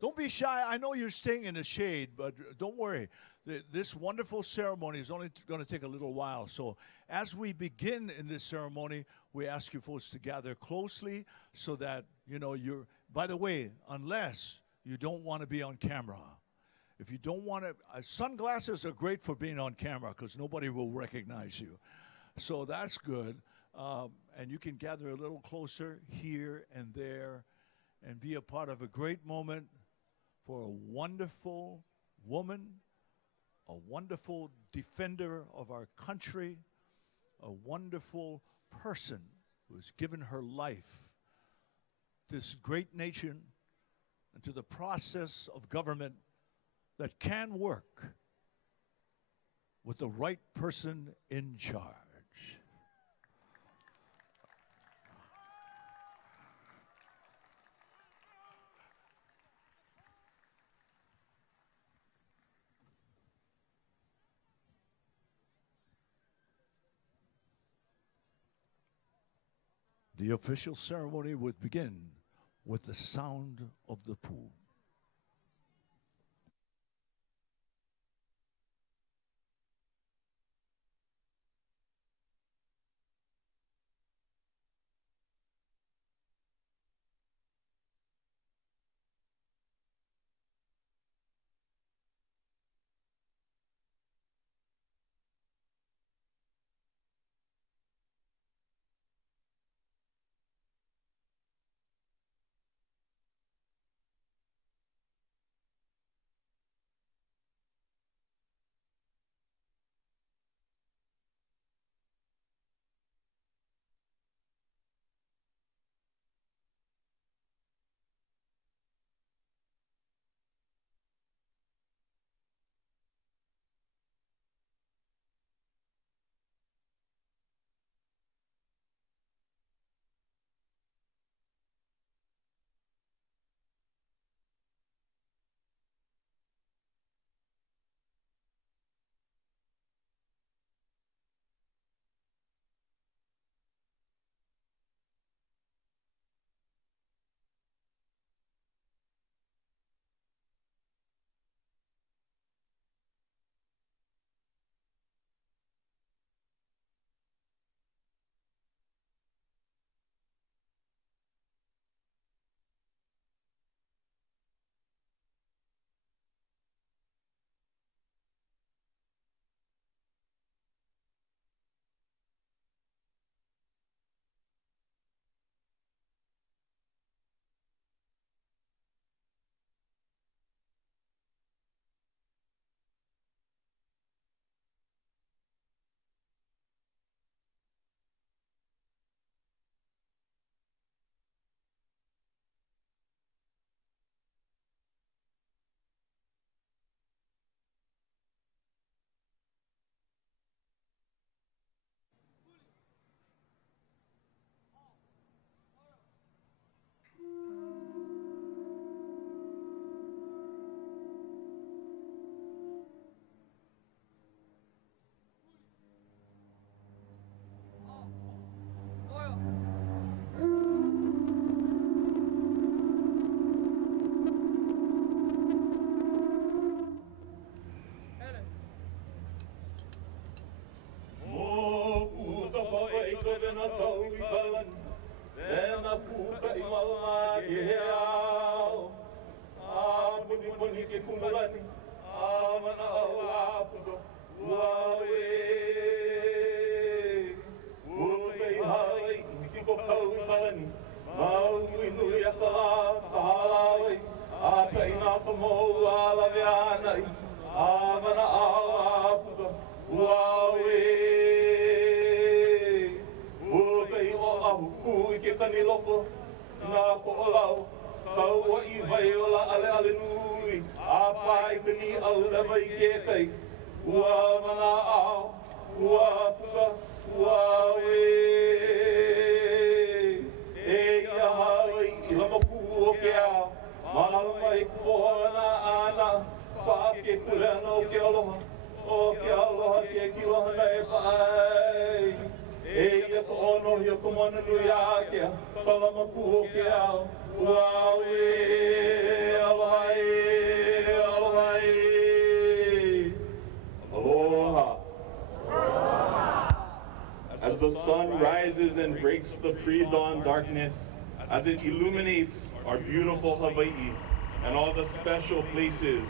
Don't be shy. I know you're staying in the shade, but don't worry. This wonderful ceremony is only going to take a little while. So as we begin in this ceremony, we ask you folks to gather closely so that, you're, by the way, unless you don't want to be on camera. If you don't want to, sunglasses are great for being on camera because nobody will recognize you. So that's good. And you can gather a little closer here and there and be a part of a great moment for a wonderful woman, a wonderful defender of our country, a wonderful person who has given her life to this great nation and to the process of government that can work with the right person in charge. The official ceremony would begin with the sound of the pool. E ia ko ono ia ko mana nui a kia, kalama kuho ke ao. Huawei, Hawaii, Aloha. As the sun rises and breaks the pre-dawn darkness, as it illuminates our beautiful Hawaii and all the special places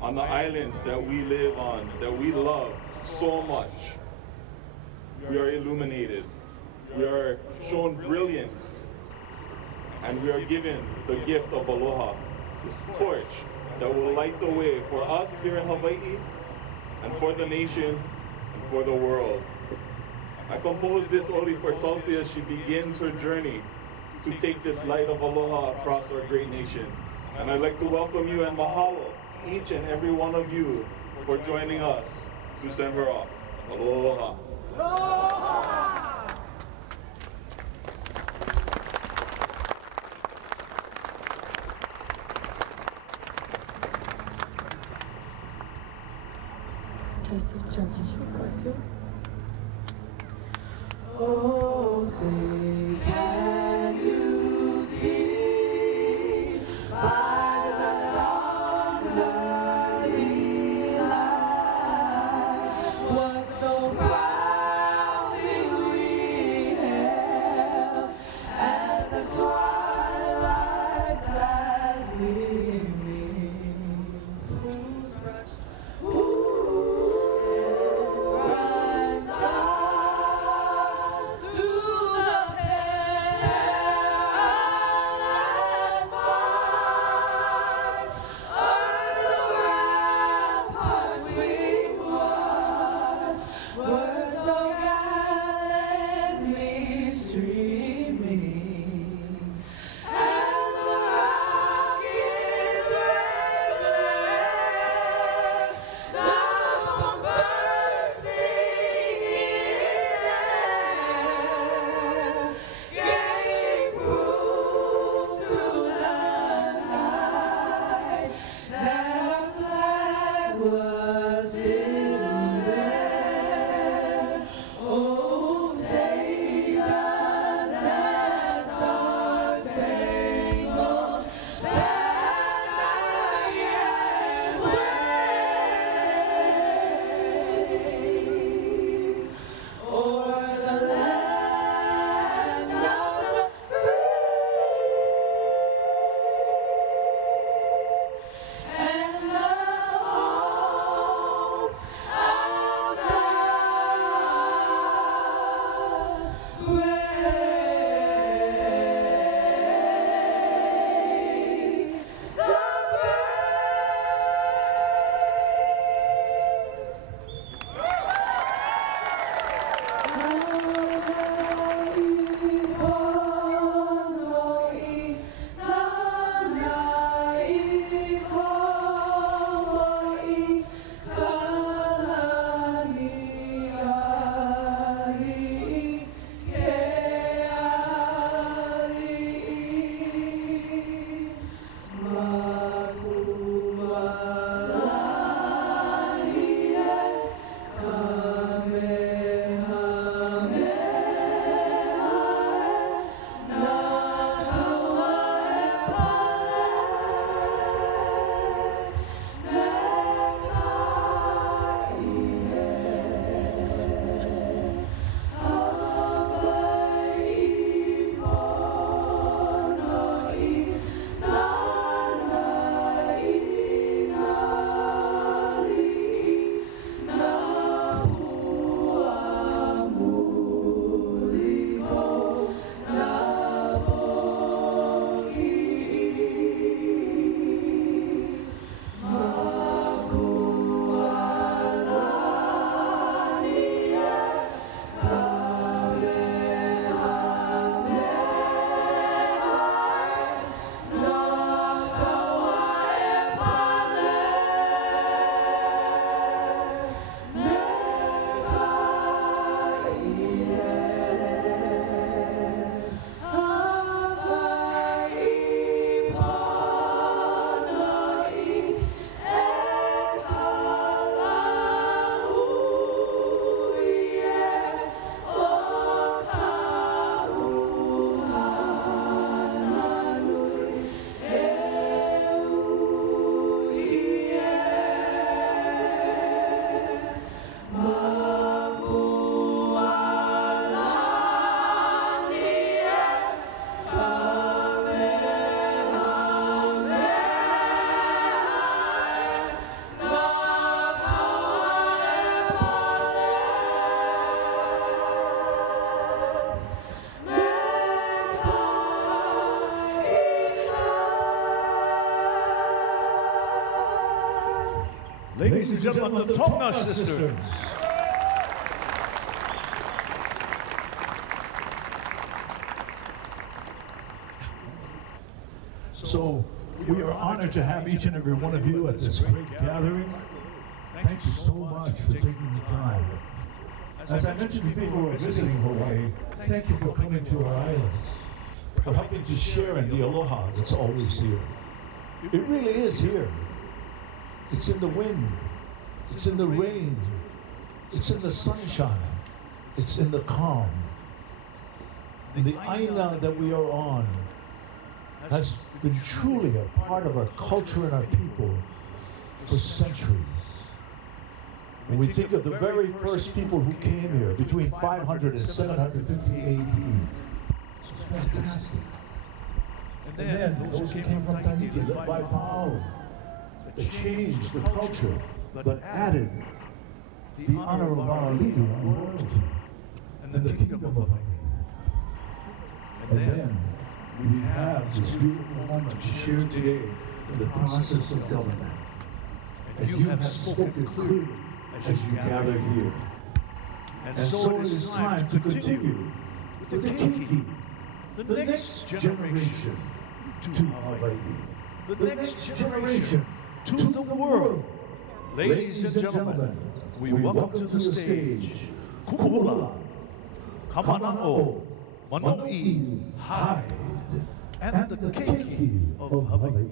on the islands that we live on, that we love so much, we are illuminated. We are shown brilliance, and we are given the gift of aloha, this torch that will light the way for us here in Hawaii, and for the nation, and for the world. I composed this oli for Tulsi as she begins her journey to take this light of aloha across our great nation. And I'd like to welcome you and mahalo, each and every one of you, for joining us to send her off. Aloha. Test the church. Oh, say, can you see by the dawn's early light what so proudly we hailed at the twilight's last gleaming? Who's rushed? Bright stars through the perilous fight, o'er the ramparts we watched, were so gallantly streaming, and the rockets' red glare, the bombs bursting in air, gave proof through the night that our flag was still there. Oh, say does that star-spangled banner yet wave o'er the land of the free and the home Ladies and gentlemen, the Tonga Sisters. So we are honored to have each and every one of you at this great gathering. Thank you so much for taking the time. As I mentioned to people who are visiting Hawaii, thank you for coming to our islands, for helping to share in the aloha that's always here. It really is here. It's in the wind. It's in the rain. It's in the sunshine. It's in the calm. The aina that we are on has been truly a part of our culture and our people for centuries. When we think of the very first people who came here between 500 and 750 AD, this was fantastic. And then those who came from Tahiti, led by Paolo, that changed the culture, but added the honor of our leader, our royalty, and the kingdom of Hawaii. And then we have this beautiful moment to share today in the process of government. And you have spoken clearly as you gather here. And so it is time to continue with the keiki, the next generation to Hawaii, the next generation to the world. Ladies and gentlemen, we welcome to the stage Kukula, Kamana'o, Manoi, Hyde, and the keiki of Hawaii.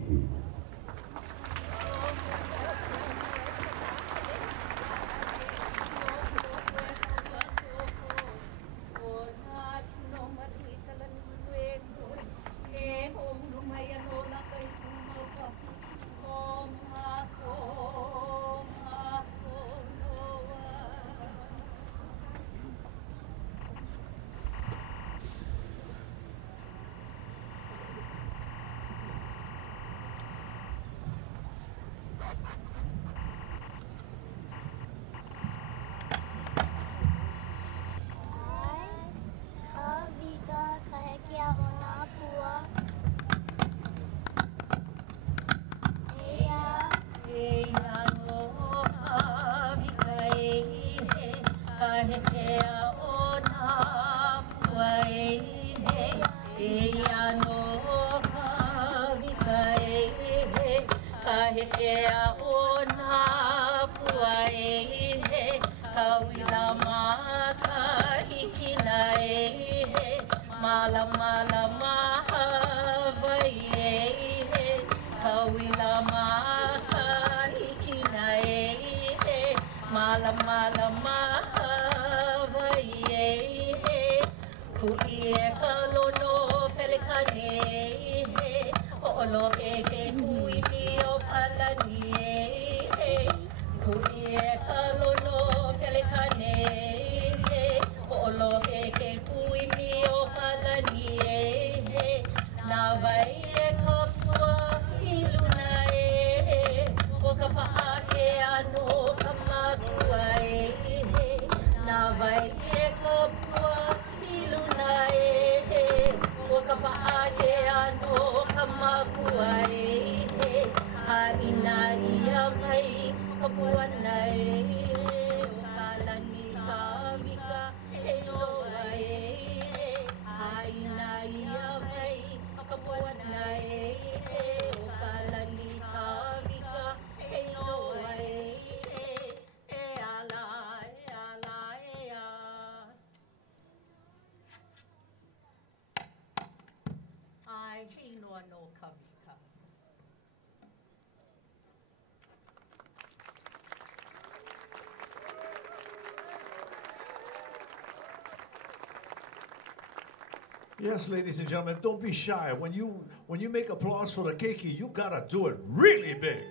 Yes, ladies and gentlemen, don't be shy. When you make applause for the keiki, you gotta do it really big.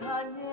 Kanye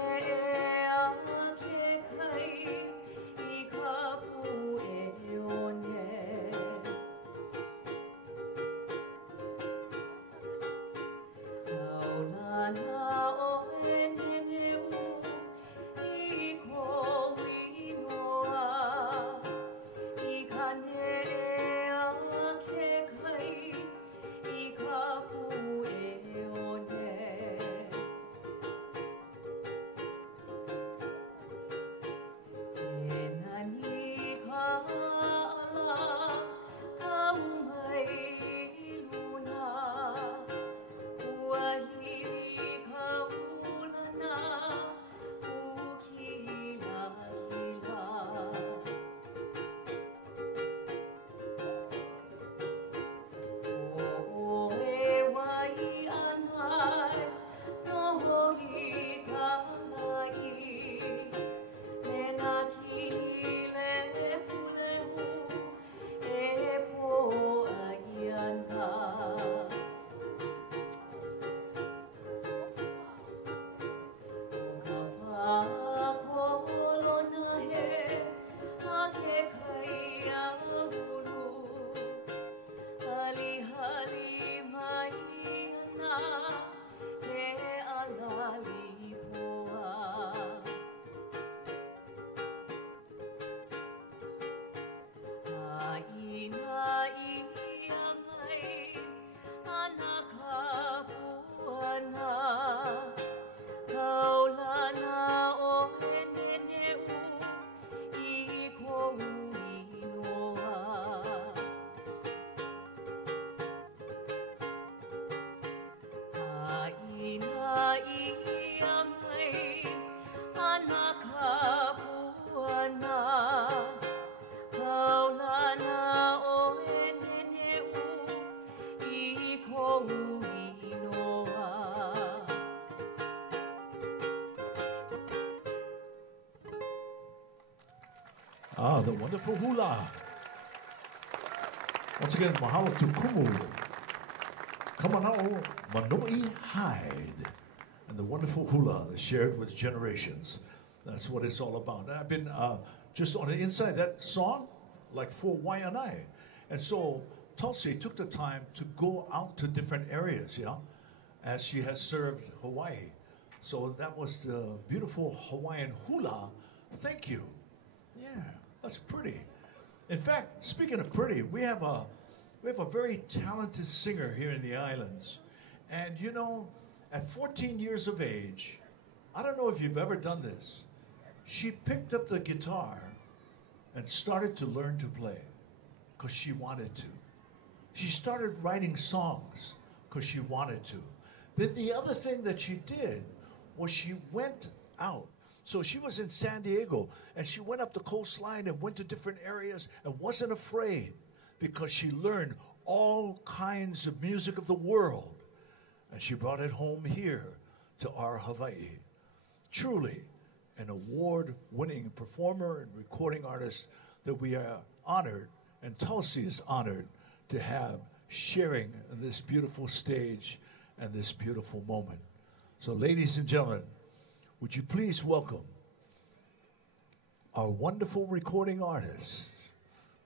Kainaiamai anakapuana kaulana o eneneu I kou inoa. Ah, the wonderful hula. Once again, mahalo to Kumu. Kamanao Manoi Hyde. And the wonderful hula shared with generations. That's what it's all about. And I've been just on the inside that song, like for Waianae. And so Tulsi took the time to go out to different areas, yeah, as she has served Hawaii. So that was the beautiful Hawaiian hula. Thank you. Yeah, that's pretty. In fact, speaking of pretty, we have a very talented singer here in the islands. And you know, at 14 years of age, I don't know if you've ever done this, she picked up the guitar and started to learn to play because she wanted to. She started writing songs because she wanted to. Then the other thing that she did was she went out. So she was in San Diego, and she went up the coastline and went to different areas and wasn't afraid because she learned all kinds of music of the world. And she brought it home here to our Hawaii. Truly an award-winning performer and recording artist that we are honored, and Tulsi is honored to have sharing this beautiful stage and this beautiful moment. So ladies and gentlemen, would you please welcome our wonderful recording artist.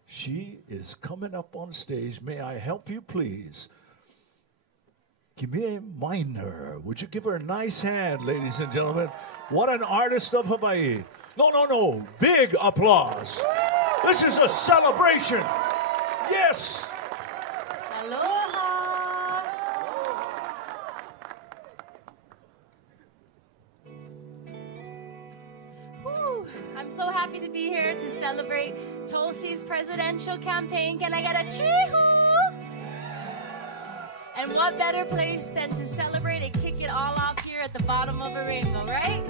She is coming up on stage. May I help you, please? Kimie Miner. Would you give her a nice hand, ladies and gentlemen? What an artist of Hawaii. No. Big applause. This is a celebration. Yes. Aloha. Whew, I'm so happy to be here to celebrate Tulsi's presidential campaign. Can I get a chee-hoo? And what better place than to celebrate and kick it all off here at the bottom of a rainbow, right?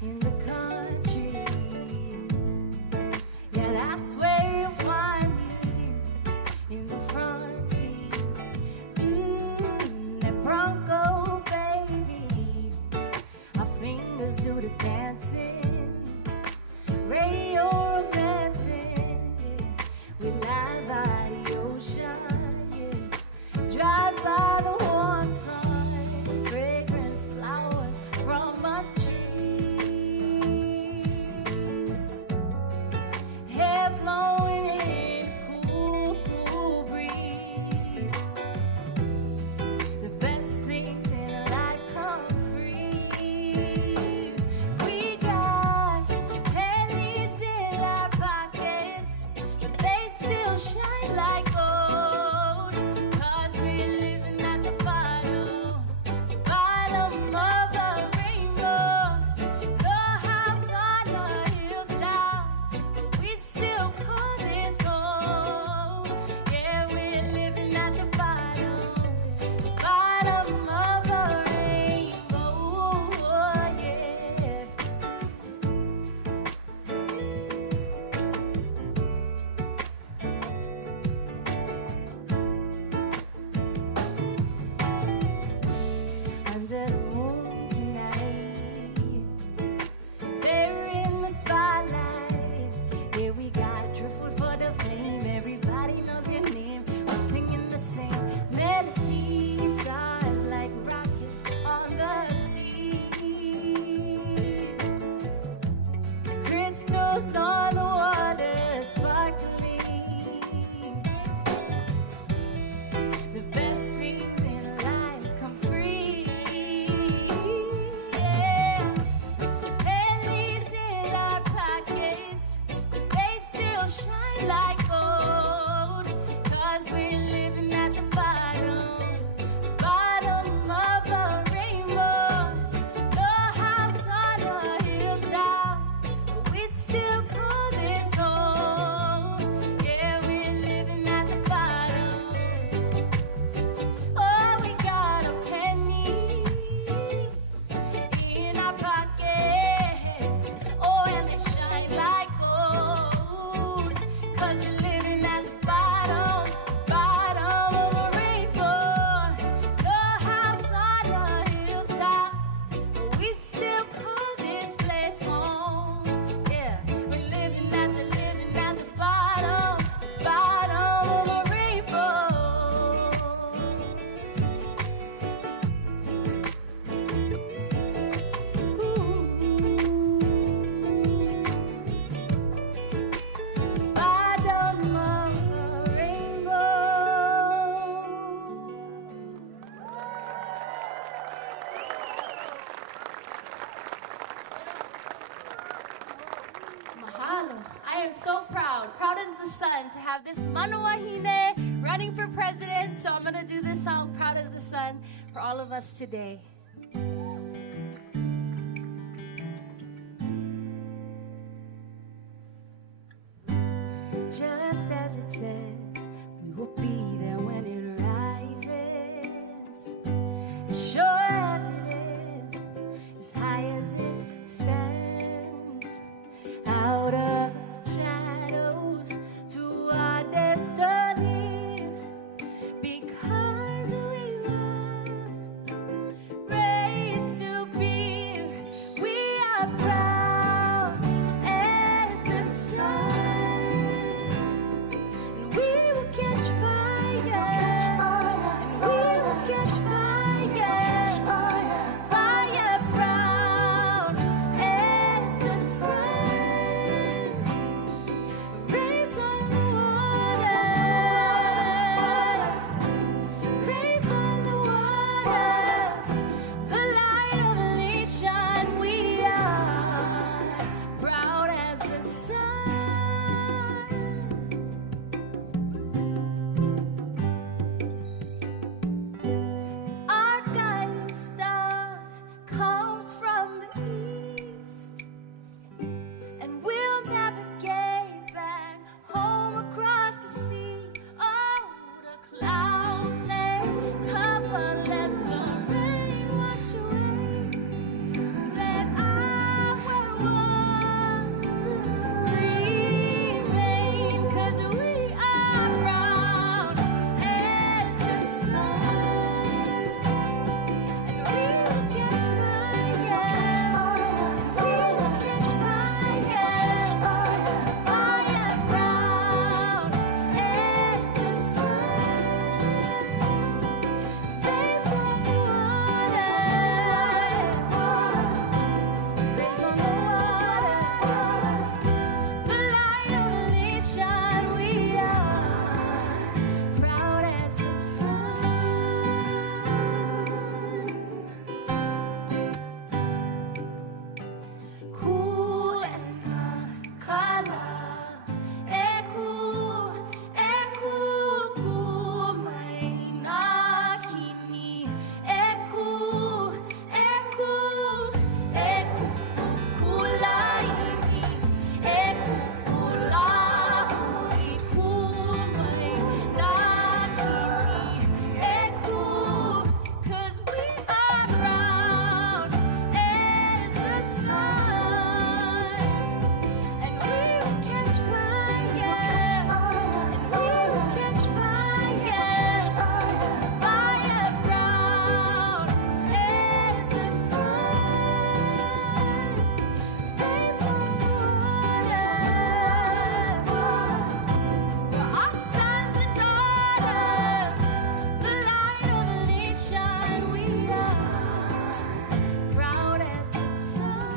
In the country, yeah, that's where you'll find me. In the front seat, that Bronco baby. Our fingers do the dancing, radio dancing. We lie by the ocean, yeah. Drive by the warm sun, fragrant flowers from a tree. Hair blowing in cool, cool breeze. The best things in life come free. We got pennies in our pockets, but they still shine like gold. 'Cause we're living at the bottom of the rainbow. No house on a hilltop, but we still call this home. Yeah, we're living at the bottom of the rainbow. Yeah. got this Manu Wahine running for president. So I'm going to do this song, Proud as the Sun, for all of us today. Just as it says, we will be there when it rises. As sure as it is, as high as it stands. Out of the shadows to our destiny. Because we were raised to be, we are proud as the sun. We will catch fire, and we will catch fire, fire proud as the sun. Raise on the water, raise on the water, the light of the nation. We are proud as the sun. Our guiding star comes from the east, and we'll navigate back home across the sea. Oh, the clouds may cover, let the rain wash away. Let our world remain, 'cause we are proud as the sun. And we will catch fire, and we will catch fire, fire proud as the sun. Raise on the water, raise on the water, the light of the nation. We are proud as the sun. Cool and color, cool, cool, my nakini, cool, kulaini, kulahu, cool, my nakini, cool, 'cause we are proud as the sun. And we will catch fire, and we will catch fire, fire proud as the sun. Raise on the water, for our sons and daughters, the light of the nation. We are proud as the sun.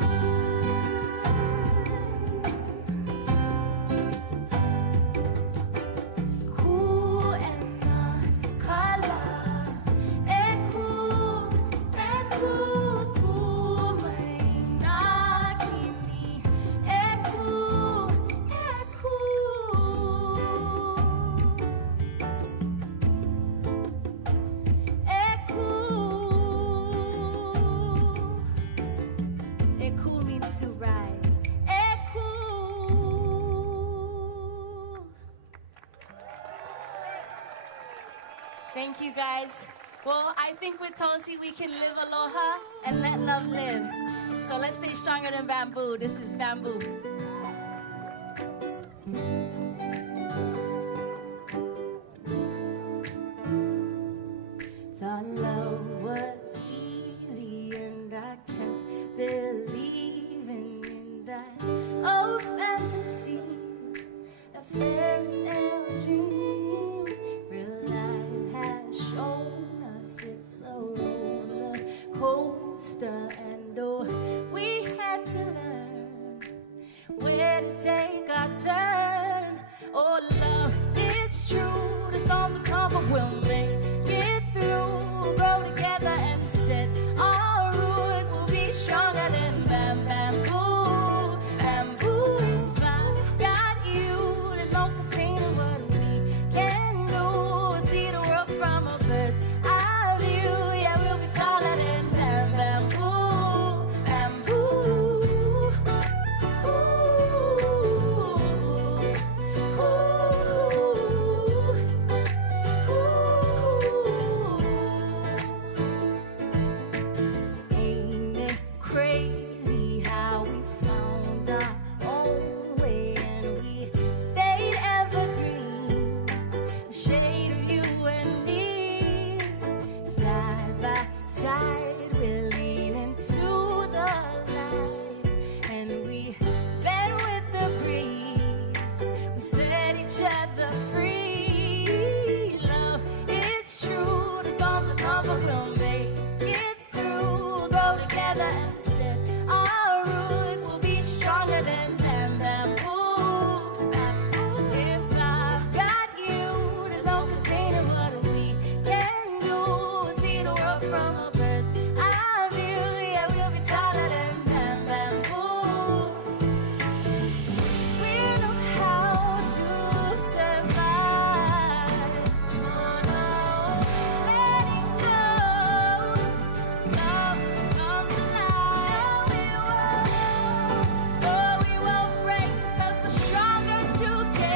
Cool and color, cool, cool, my nakini, cool, cool means to rise. Cool. Thank you guys. Well, I think with Tulsi we can live aloha and let love live. So let's stay stronger than bamboo. This is Bamboo. Thought love was easy and I kept believing in that old fantasy, a fairy tale dream. Real life has shown us it's a roller coaster, and oh, we had to learn where to take our turn. Oh, love, it's true. The storms will come, but we'll make it through. Grow together and set our roots. We'll be stronger than bamboo. Bamboo, if I got you, there's no containing what we shade of you and me. Side by side, we're leaning to the light, and we bend with the breeze. We set each other free. Love, it's true. The storms will come, but we'll make it through. We'll go together and set our roots. We'll be stronger than bamboo. If I've got you, there's no containing what we can do. See the world from a bird's eye view. Yeah, we'll be taller than bamboo. We know how to survive. Oh no, letting go. Love comes alive. Oh, we won't break 'cause we're stronger together.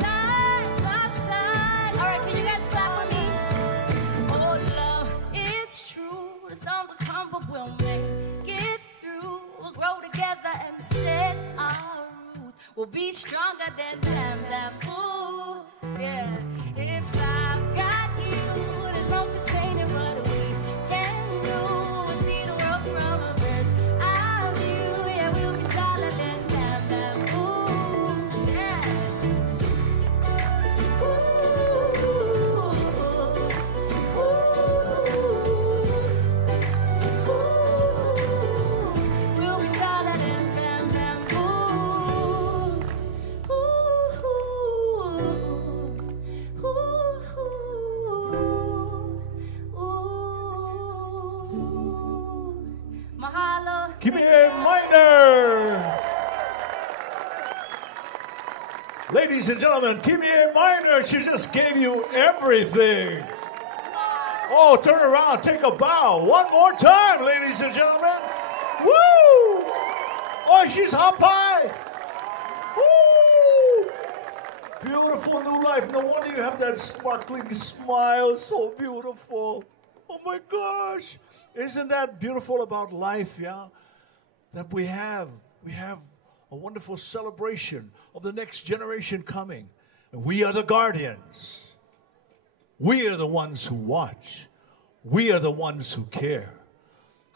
Side by side. All right, can you guys clap with me? Oh, love, it's true. The storms will come, but we'll make it through. We'll grow together and set our roots. We'll be stronger than bamboo. Yeah, if I've got you, there's no containing what we can do. We'll see the world from a bird's eye view. Yeah, we'll be taller than bamboo. Yeah. We'll be taller than bamboo. Mahalo. Give me a minor. Ladies and gentlemen, give me a minor. She just gave you everything. Oh, turn around, take a bow. One more time, ladies and gentlemen. Woo! Oh, she's up high. Woo! Beautiful new life. No wonder you have that sparkling smile. So beautiful. Oh my gosh. Isn't that beautiful about life, yeah? That we have a wonderful celebration of the next generation coming. And we are the guardians. We are the ones who watch. We are the ones who care.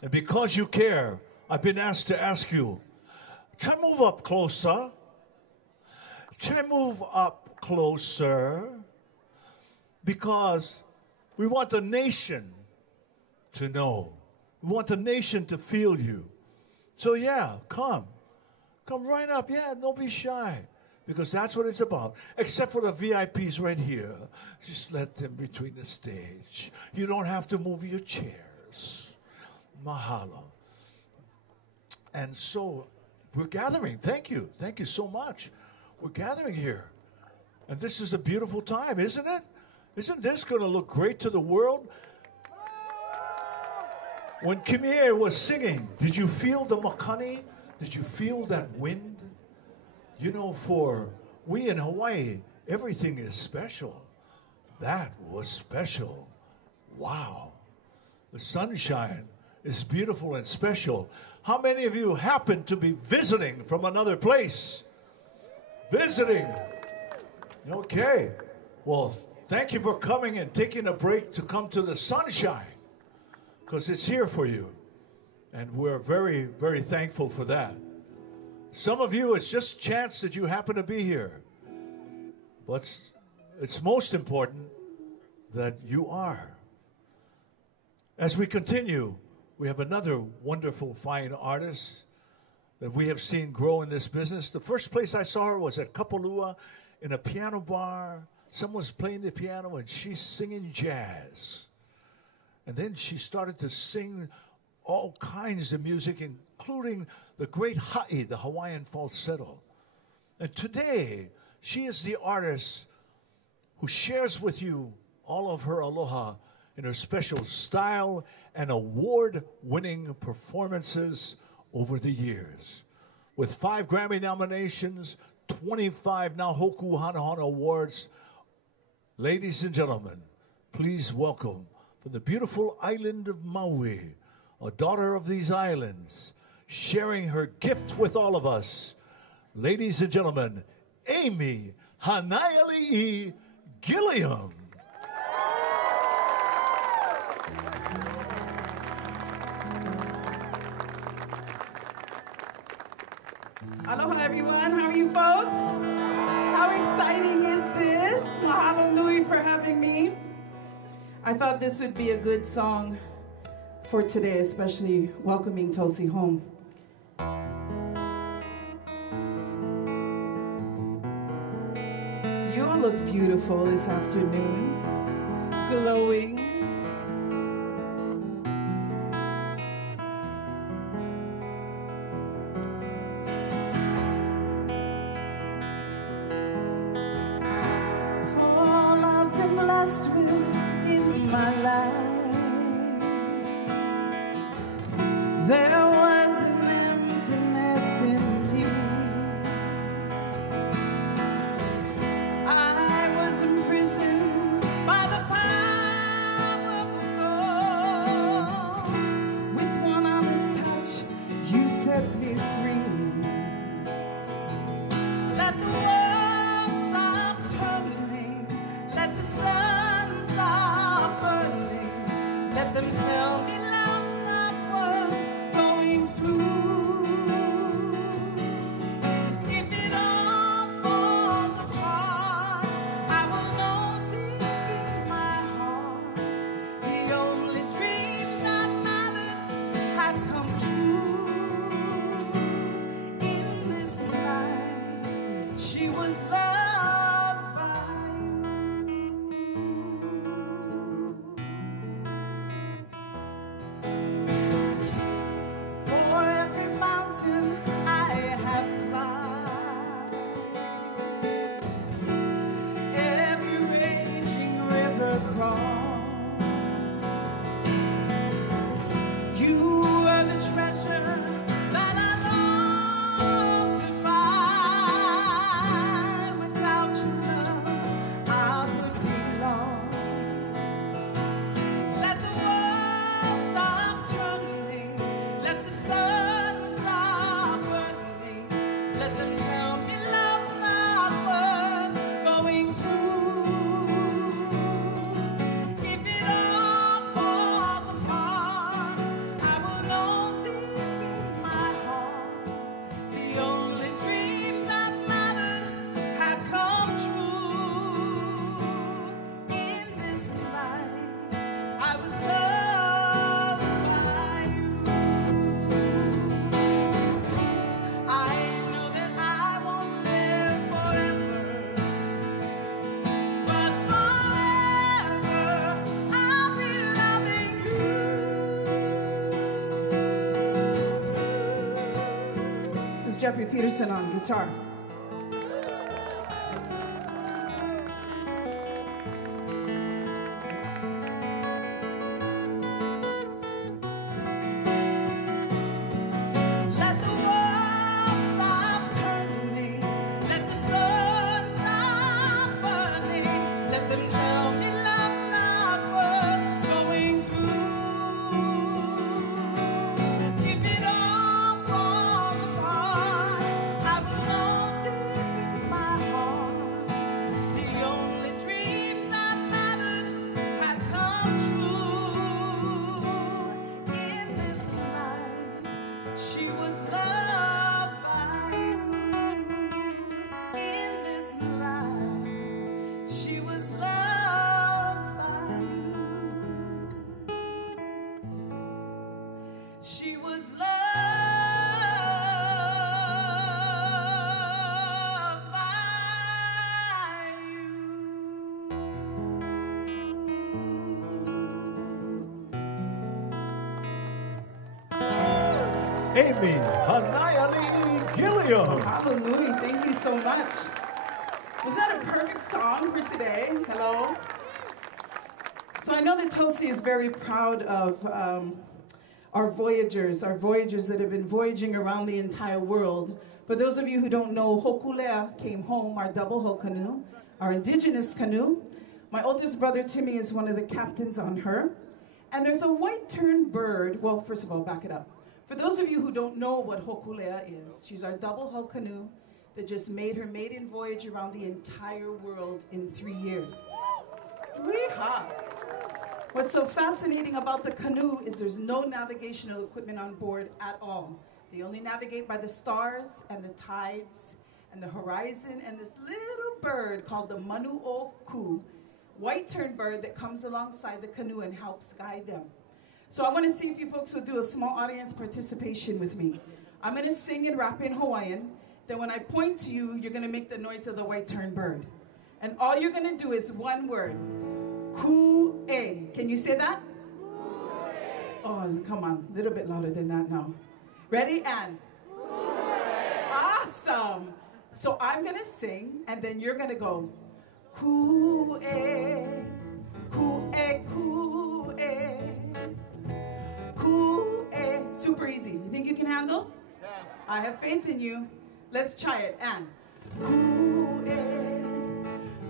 And because you care, I've been asked to ask you, try move up closer. Try move up closer. Because we want the nation to know. We want the nation to feel you. So yeah, come. Come right up. Yeah, don't be shy. Because that's what it's about. Except for the VIPs right here. Just let them between the stage. You don't have to move your chairs. Mahalo. And so we're gathering. Thank you. Thank you so much. We're gathering here. And this is a beautiful time, isn't it? Isn't this going to look great to the world? When Kimie was singing, did you feel the makani? Did you feel that wind? You know, for we in Hawaii, everything is special. That was special. Wow. The sunshine is beautiful and special. How many of you happen to be visiting from another place? Visiting. Okay. Well, thank you for coming and taking a break to come to the sunshine, because it's here for you. And we're very, very thankful for that. Some of you, it's just chance that you happen to be here. But it's most important that you are. As we continue, we have another wonderful, fine artist that we have seen grow in this business. The first place I saw her was at Kapalua in a piano bar. Someone's playing the piano and she's singing jazz. And then she started to sing all kinds of music, including the great ha'i, the Hawaiian falsetto. And today, she is the artist who shares with you all of her aloha in her special style and award-winning performances over the years. With 5 Grammy nominations, 25 Nahoku Hanahana Awards, ladies and gentlemen, please welcome from the beautiful island of Maui, a daughter of these islands, sharing her gift with all of us, ladies and gentlemen, Amy Hanayali'i Gilliam. Aloha, everyone. How are you folks? How exciting is this? Mahalo nui for having me. I thought this would be a good song for today, especially welcoming Tulsi home. You all look beautiful this afternoon, glowing. For all I've been blessed with in my life, there was an emptiness in me. I was imprisoned by the power of God. With one honest touch, you set me free. Let the world stop turning, let the sun stop burning, let them tell me love's not worth going through. If it all falls apart, I will know deep in my heart the only dream that mattered had come true. In this life, she was loved by you. For every mountain I have climbed, every raging river crossed, you are the treasure that I long to find. Without your love, I would be lost. Let the world stop turning, let the sun stop burning, let them tell me love's not worth going through. If it all falls apart, I will know deep in my heart the only dream that mattered had come true. In this life, I was loved by you. I know that I won't live forever, but forever I'll be loving you. This is Jeffrey Peterson on guitar. Let the world stop turning, let the sun stop burning, let them tell me love's not worth going through. If it all falls apart, I will know deep in my heart the only dream that mattered had come true. In this life, she was loved by you. In this life, she was loved by you. She was loved by Amy Hanayali'i Gilliam. Hallelujah. Thank you so much. Was that a perfect song for today? Hello? So I know that Tulsi is very proud of our voyagers that have been voyaging around the entire world. For those of you who don't know, Hokulea came home, our double hull canoe, our indigenous canoe. My oldest brother, Timmy, is one of the captains on her. And there's a white-turned bird. Well, first of all, back it up. For those of you who don't know what Hokulea is, she's our double hull canoe that just made her maiden voyage around the entire world in 3 years. Wee-ha! What's so fascinating about the canoe is there's no navigational equipment on board at all. They only navigate by the stars and the tides and the horizon and this little bird called the manu'oku, white-turned bird that comes alongside the canoe and helps guide them. So I want to see if you folks would do a small audience participation with me. I'm going to sing and rap in Hawaiian. Then when I point to you, you're going to make the noise of the white-turned bird. And all you're going to do is one word. Ku-e. Can you say that? Oh, come on. A little bit louder than that now. Ready? And? Awesome. So I'm going to sing, and then you're going to go. Ku-e. Ku-e. Ku-e. Ku-e. Super easy. You think you can handle? Yeah. I have faith in you. Let's try it. And ku-e,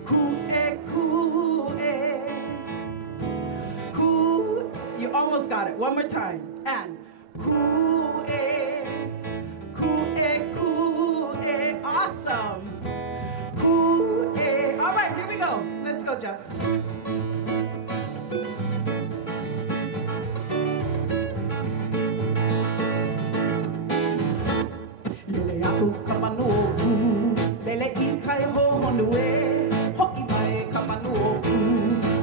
ku-e, ku-e, ku. You almost got it. One more time. And ku-e, ku-e, ku-e. Awesome. Ku-e. All right, here we go. Let's go, Jeff. Lele ikai ho honue, ho'i mai ka manuoku,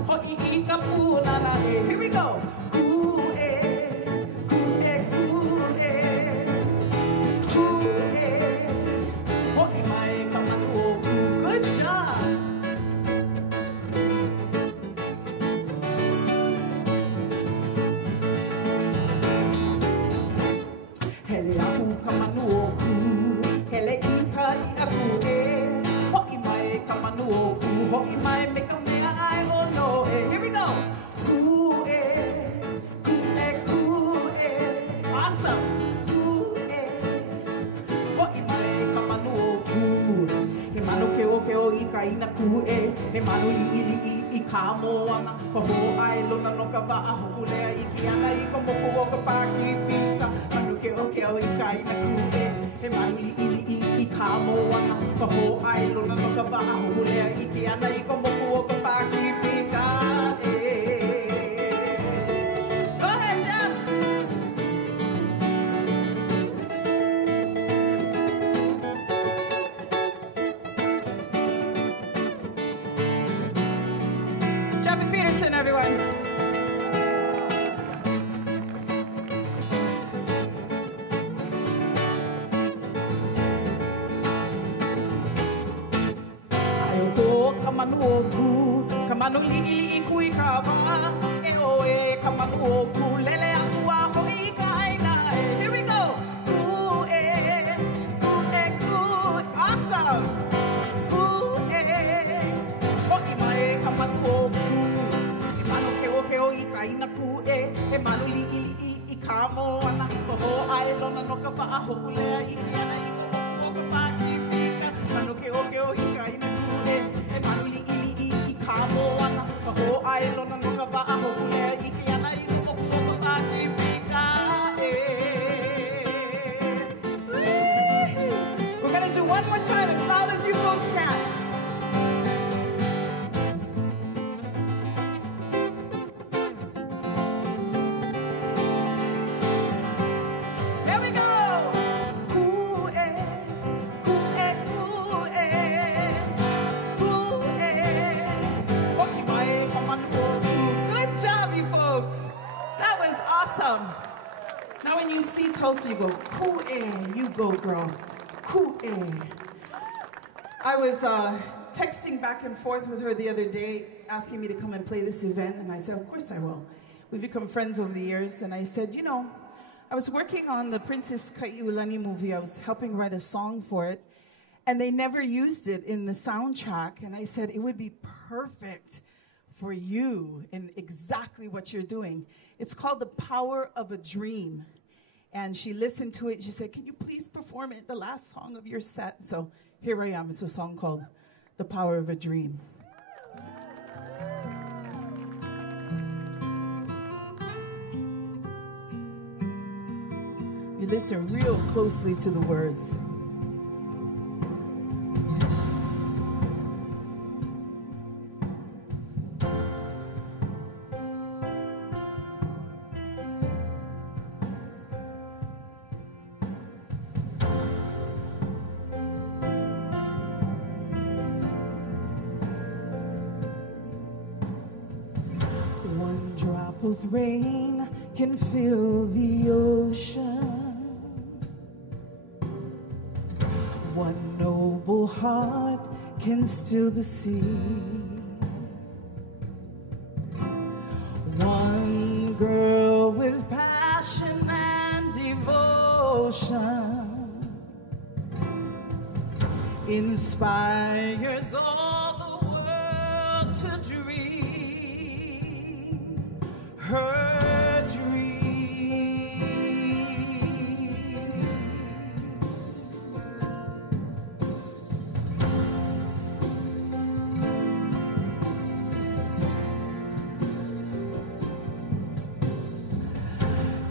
ho'i i ka pūnana e. Here we go. Ku-e, ku-e, ku-e, ku-e, ho'i mai ka manuoku. Good job. Hele ahu ka manuoku. Hele ika I aku e, ho'i mai ka manuoku, ho'i mai me ka mea ai o no e. Here we go. Ku-e, ku-e, ku-e. Awesome. Ku-e, ho'i mai ka manuoku. He manu keo I ka ina ku-e, he manu li'i I ka moana. Ka ho ai lona no ka wa'a hoku lea I ki ana I ka moku o ka paki pika. Manu keo I ka ina ku-e, he manu li'i I ka moana. Ka ho ai lona no ka wa'a hoku lea I ki ana I ka moku o ka paki pika. Go ahead, Jeff. Jeffy Peterson, everyone. Manuoku, kamanu li'i kui ka wa'a, e oe ka manuoku, lele akua ho'i ka aina e. Here we go. Ku-e, ku-e, ku-e. Awesome. Ku-e, ho'i mai ka manuoku. E manu keo I ka ina ku'e, e manu li'i I ka moana. Ka ho ai lona no ka wa'a hoku lea I ki ana I ka moku o ka paki pika. Manu keo I ka ina ku'e, e manu li'i I ka moana. Ka ho ai lona no ka wa'a hoku lea I ki ana I ka moku o ka paki pika. We're going to do one more time as loud as you folks can. Here we go. Ku-e, ku-e, ku-e, ku-e. Ho'i mai ka manuoku. Good job, you folks. That was awesome. Now when you see Tulsa, you go, ku-e. You go, girl. Ku-e. I was texting back and forth with her the other day, asking me to come and play this event, and I said, of course I will. We've become friends over the years, and I said, you know, I was working on the Princess Kaiulani movie. I was helping write a song for it, and they never used it in the soundtrack, and I said, it would be perfect for you in exactly what you're doing. It's called The Power of a Dream. And she listened to it, and she said, can you please perform it, the last song of your set? So here I am. It's a song called The Power of a Dream. You listen real closely to the words. of rain can fill the ocean. One noble heart can still the sea. One girl with passion and devotion inspires all the world to dream her dream.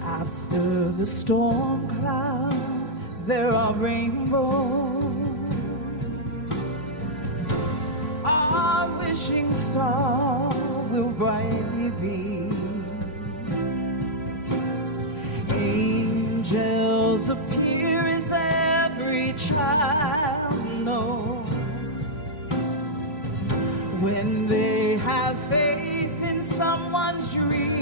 After the storm cloud, there are rainbows. Our wishing star will brightly be. Angels appear as every child knows when they have faith in someone's dream.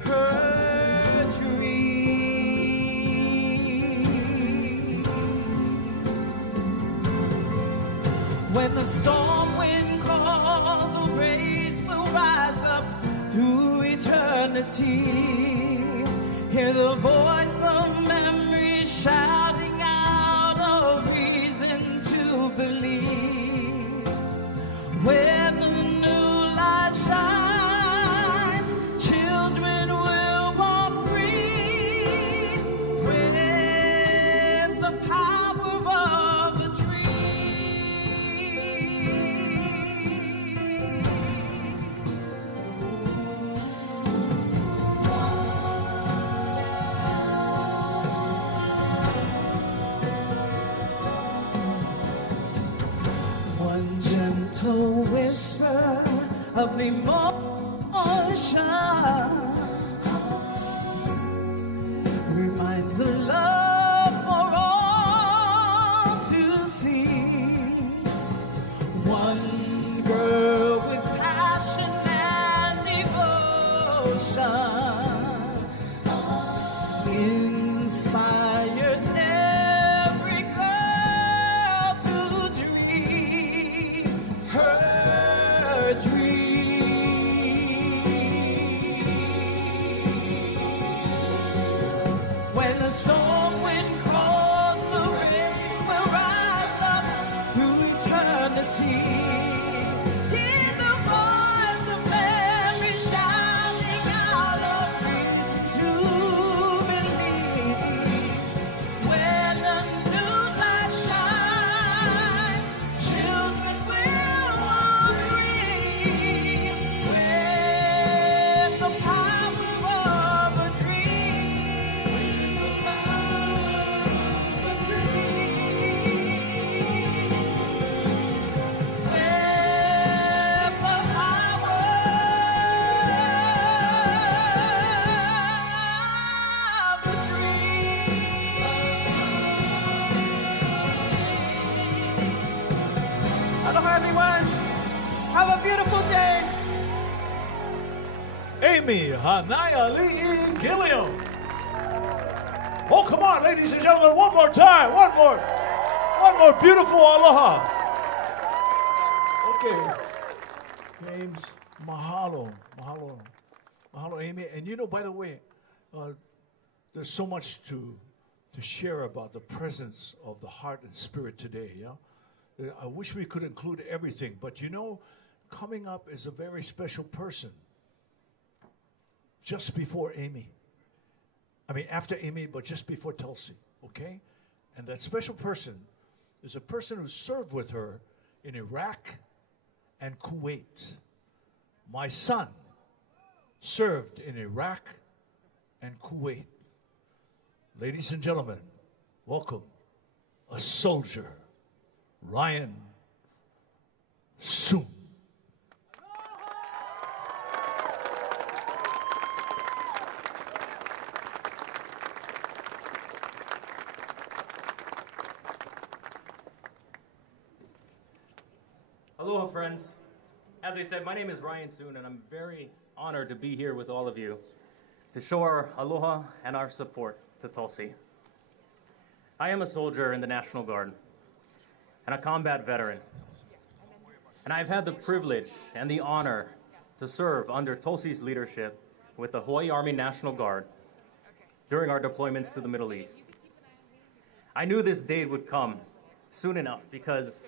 Her dream. When the storm wind calls, a race will rise up through eternity. Hear the voice of memory shouting out of reason to believe. When the new light shines, children will walk free with the power of a one gentle whisper of emotion reminds the love for all to see. One girl with passion and devotion inspires every girl to dream her dream. When the storm wind calls, the rays will rise up through eternity. Hear the voice of Mary shouting out of reason to believe. When the new light shines, children will walk free with the power of a dream. Aloha, everyone. Have a beautiful day. Amy Hanaiali'i Gilliam. Oh, come on, ladies and gentlemen, one more time, one more beautiful aloha. Okay, James, mahalo, Amy. And you know, by the way, there's so much to share about the presence of the heart and spirit today. Yeah, I wish we could include everything, but you know, coming up is a very special person. Just before Amy. I mean, after Amy, but just before Tulsi, okay? And that special person is a person who served with her in Iraq and Kuwait. My son served in Iraq and Kuwait. Ladies and gentlemen, welcome a soldier, Ryan Soon. Aloha, friends. as I said, my name is Ryan Soon, and I'm very honored to be here with all of you to show our aloha and our support to Tulsi. I am a soldier in the National Guard and a combat veteran, and I've had the privilege and the honor to serve under Tulsi's leadership with the Hawaii Army National Guard during our deployments to the Middle East. I knew this day would come soon enough because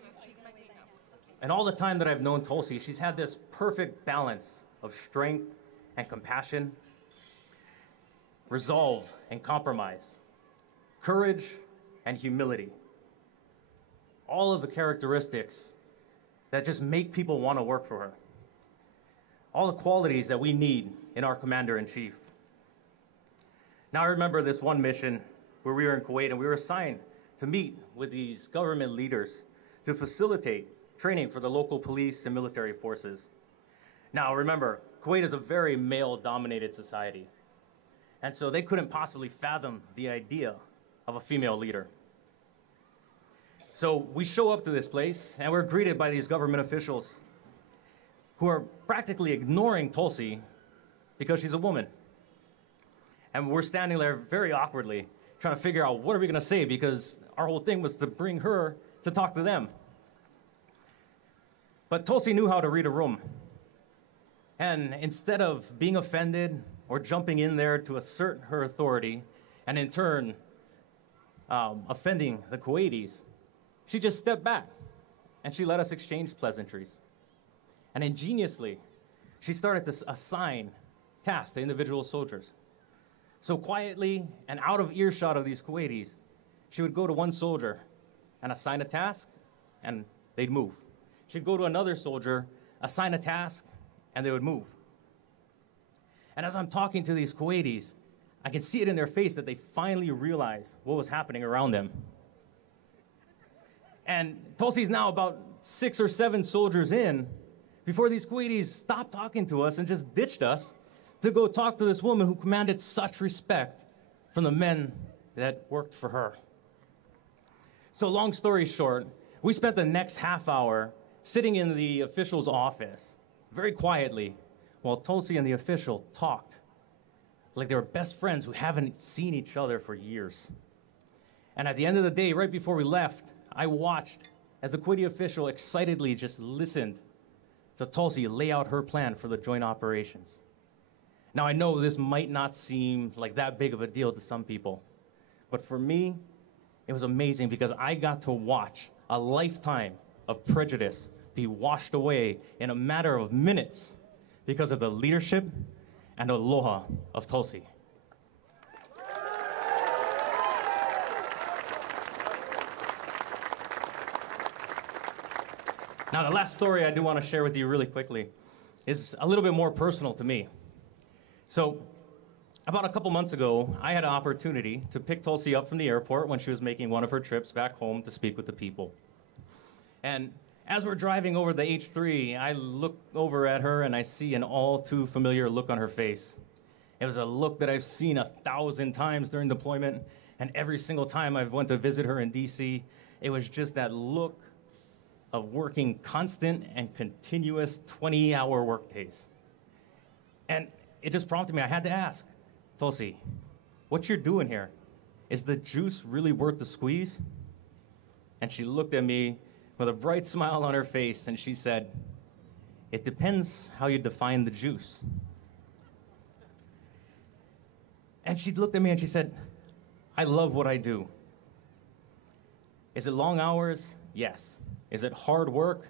in all the time that I've known Tulsi, she's had this perfect balance of strength and compassion, resolve and compromise, courage and humility. All of the characteristics that just make people want to work for her. All the qualities that we need in our commander-in-chief. Now I remember this one mission where we were in Kuwait and we were assigned to meet with these government leaders to facilitate training for the local police and military forces. Now remember, Kuwait is a very male-dominated society. And so they couldn't possibly fathom the idea of a female leader. So we show up to this place and we're greeted by these government officials who are practically ignoring Tulsi because she's a woman. And we're standing there very awkwardly trying to figure out what are we gonna say because our whole thing was to bring her to talk to them. But Tulsi knew how to read a room. And instead of being offended or jumping in there to assert her authority and in turn offending the Kuwaitis, she just stepped back and she let us exchange pleasantries. And ingeniously, she started to assign tasks to individual soldiers. So quietly and out of earshot of these Kuwaitis, she would go to one soldier and assign a task, and they'd move. She'd go to another soldier, assign a task, and they would move. And as I'm talking to these Kuwaitis, I can see it in their face that they finally realized what was happening around them. And Tulsi's now about 6 or 7 soldiers in before these Kuwaitis stopped talking to us and just ditched us to go talk to this woman who commanded such respect from the men that worked for her. So long story short, we spent the next half hour sitting in the official's office, very quietly, while Tulsi and the official talked like they were best friends who haven't seen each other for years. And at the end of the day, right before we left, I watched as the Kuwaiti official excitedly just listened to Tulsi lay out her plan for the joint operations. Now, I know this might not seem like that big of a deal to some people, but for me, it was amazing because I got to watch a lifetime of prejudice be washed away in a matter of minutes because of the leadership and aloha of Tulsi. Now, the last story I do want to share with you really quickly is a little bit more personal to me. So, about a couple months ago, I had an opportunity to pick Tulsi up from the airport when she was making one of her trips back home to speak with the people. And as we're driving over the H3, I look over at her and I see an all too familiar look on her face. It was a look that I've seen 1,000 times during deployment, and every single time I've went to visit her in DC, it was just that look of working constant and continuous 20-hour workdays. And it just prompted me, I had to ask, Tulsi, what you're doing here, is the juice really worth the squeeze? And she looked at me with a bright smile on her face and she said, it depends how you define the juice. And she looked at me and she said, I love what I do. Is it long hours? Yes. Is it hard work?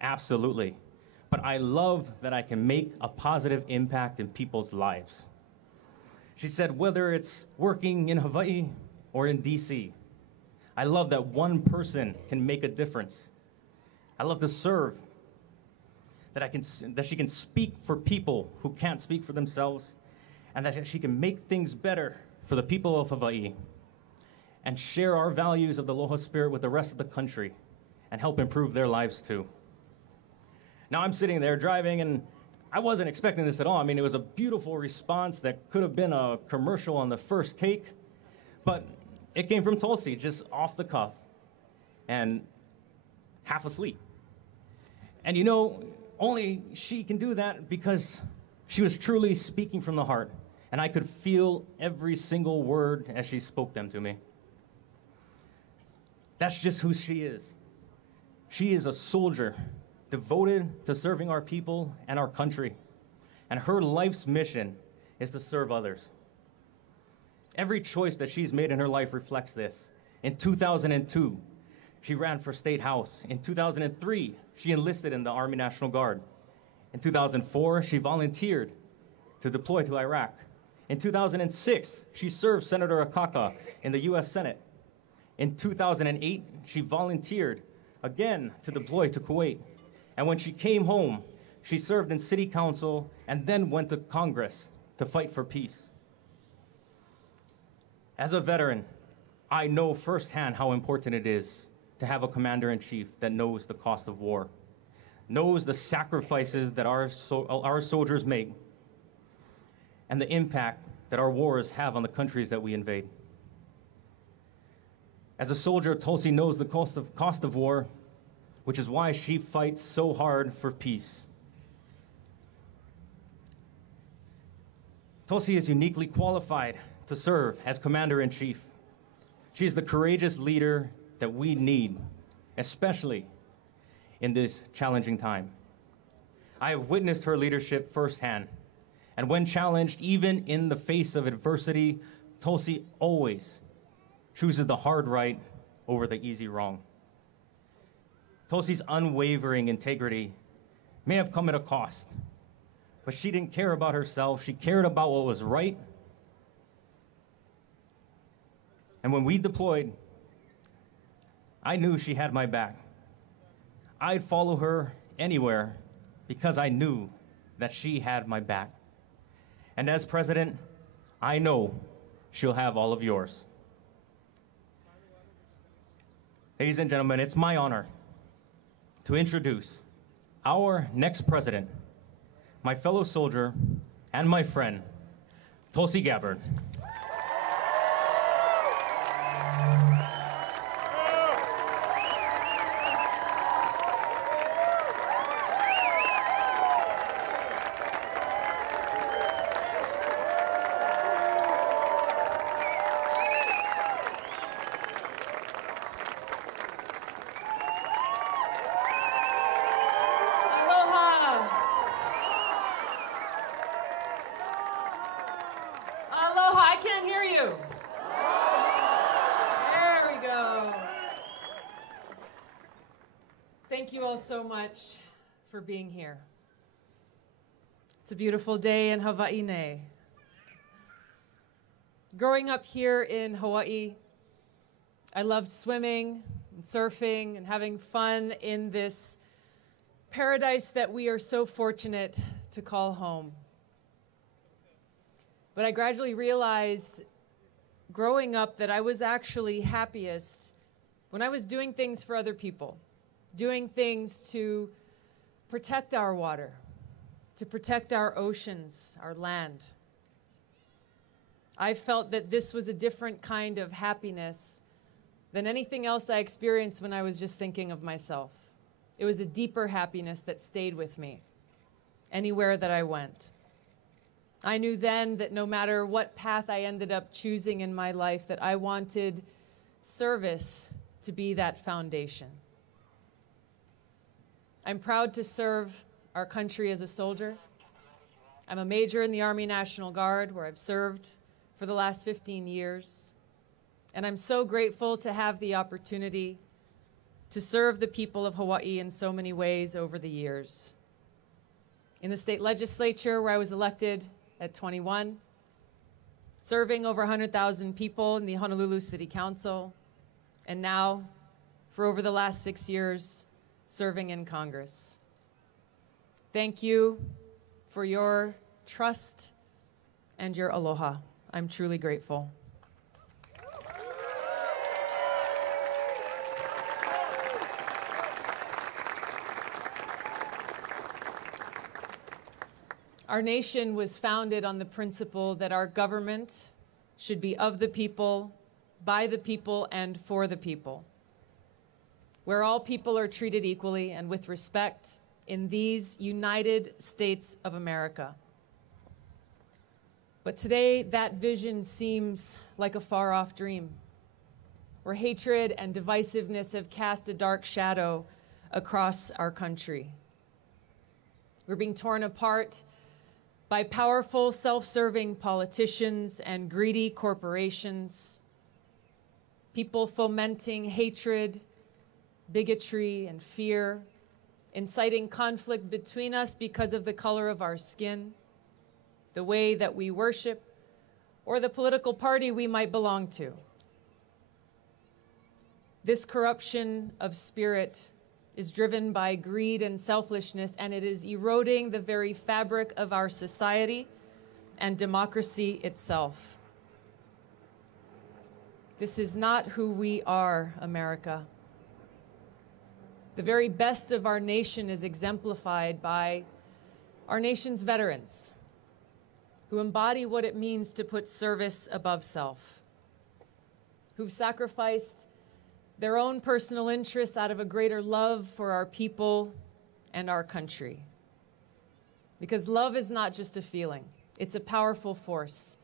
Absolutely. But I love that I can make a positive impact in people's lives. She said, whether it's working in Hawaii or in DC, I love that one person can make a difference. I love to serve, that she can speak for people who can't speak for themselves, and that she can make things better for the people of Hawaii and share our values of the Aloha Spirit with the rest of the country and help improve their lives too. Now I'm sitting there driving and I wasn't expecting this at all. I mean, it was a beautiful response that could have been a commercial on the first take, but it came from Tulsi, just off the cuff and half asleep. And you know, Only she can do that because she was truly speaking from the heart, and I could feel every single word as she spoke them to me. That's just who she is. She is a soldier devoted to serving our people and our country, and her life's mission is to serve others. Every choice that she's made in her life reflects this. In 2002, she ran for State House. In 2003, she enlisted in the Army National Guard. In 2004, she volunteered to deploy to Iraq. In 2006, she served Senator Akaka in the U.S. Senate. In 2008, she volunteered again to deploy to Kuwait. And when she came home, she served in city council and then went to Congress to fight for peace. As a veteran, I know firsthand how important it is to have a commander-in-chief that knows the cost of war, knows the sacrifices that our soldiers make, and the impact that our wars have on the countries that we invade. As a soldier, Tulsi knows the cost of war, which is why she fights so hard for peace. Tulsi is uniquely qualified to serve as commander-in-chief. She is the courageous leader that we need, especially in this challenging time. I have witnessed her leadership firsthand, and when challenged, even in the face of adversity, Tulsi always chooses the hard right over the easy wrong. Tulsi's unwavering integrity may have come at a cost, but she didn't care about herself. She cared about what was right. And when we deployed, I knew she had my back. I'd follow her anywhere because I knew that she had my back. And as president, I know she'll have all of yours. Ladies and gentlemen, it's my honor to introduce our next president, my fellow soldier and my friend, Tulsi Gabbard. Thank you all so much for being here. It's a beautiful day in Hawaii. Growing up here in Hawaii, I loved swimming and surfing and having fun in this paradise that we are so fortunate to call home. But I gradually realized growing up that I was actually happiest when I was doing things for other people, doing things to protect our water, to protect our oceans, our land. I felt that this was a different kind of happiness than anything else I experienced when I was just thinking of myself. It was a deeper happiness that stayed with me anywhere that I went. I knew then that no matter what path I ended up choosing in my life, that I wanted service to be that foundation. I'm proud to serve our country as a soldier. I'm a major in the Army National Guard, where I've served for the last 15 years. And I'm so grateful to have the opportunity to serve the people of Hawaii in so many ways over the years. In the state legislature, where I was elected at 21, serving over 100,000 people in the Honolulu City Council, and now, for over the last 6 years, serving in Congress. Thank you for your trust and your aloha. I'm truly grateful. Our nation was founded on the principle that our government should be of the people, by the people, and for the people, where all people are treated equally and with respect in these United States of America. But today, that vision seems like a far-off dream, where hatred and divisiveness have cast a dark shadow across our country. We're being torn apart by powerful, self-serving politicians and greedy corporations, people fomenting hatred, bigotry, and fear, inciting conflict between us because of the color of our skin, the way that we worship, or the political party we might belong to. This corruption of spirit is driven by greed and selfishness, and it is eroding the very fabric of our society and democracy itself. This is not who we are, America. The very best of our nation is exemplified by our nation's veterans, who embody what it means to put service above self, who've sacrificed their own personal interests out of a greater love for our people and our country. Because love is not just a feeling, it's a powerful force,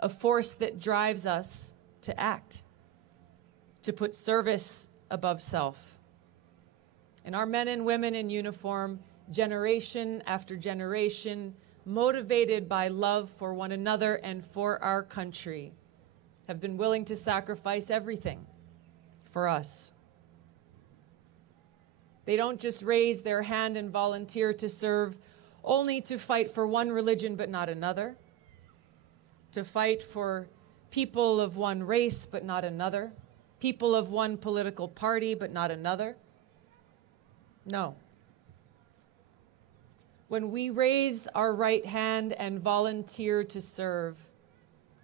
a force that drives us to act, to put service above self. And our men and women in uniform, generation after generation, motivated by love for one another and for our country, have been willing to sacrifice everything for us. They don't just raise their hand and volunteer to serve only to fight for one religion but not another, to fight for people of one race but not another, people of one political party but not another. No. When we raise our right hand and volunteer to serve,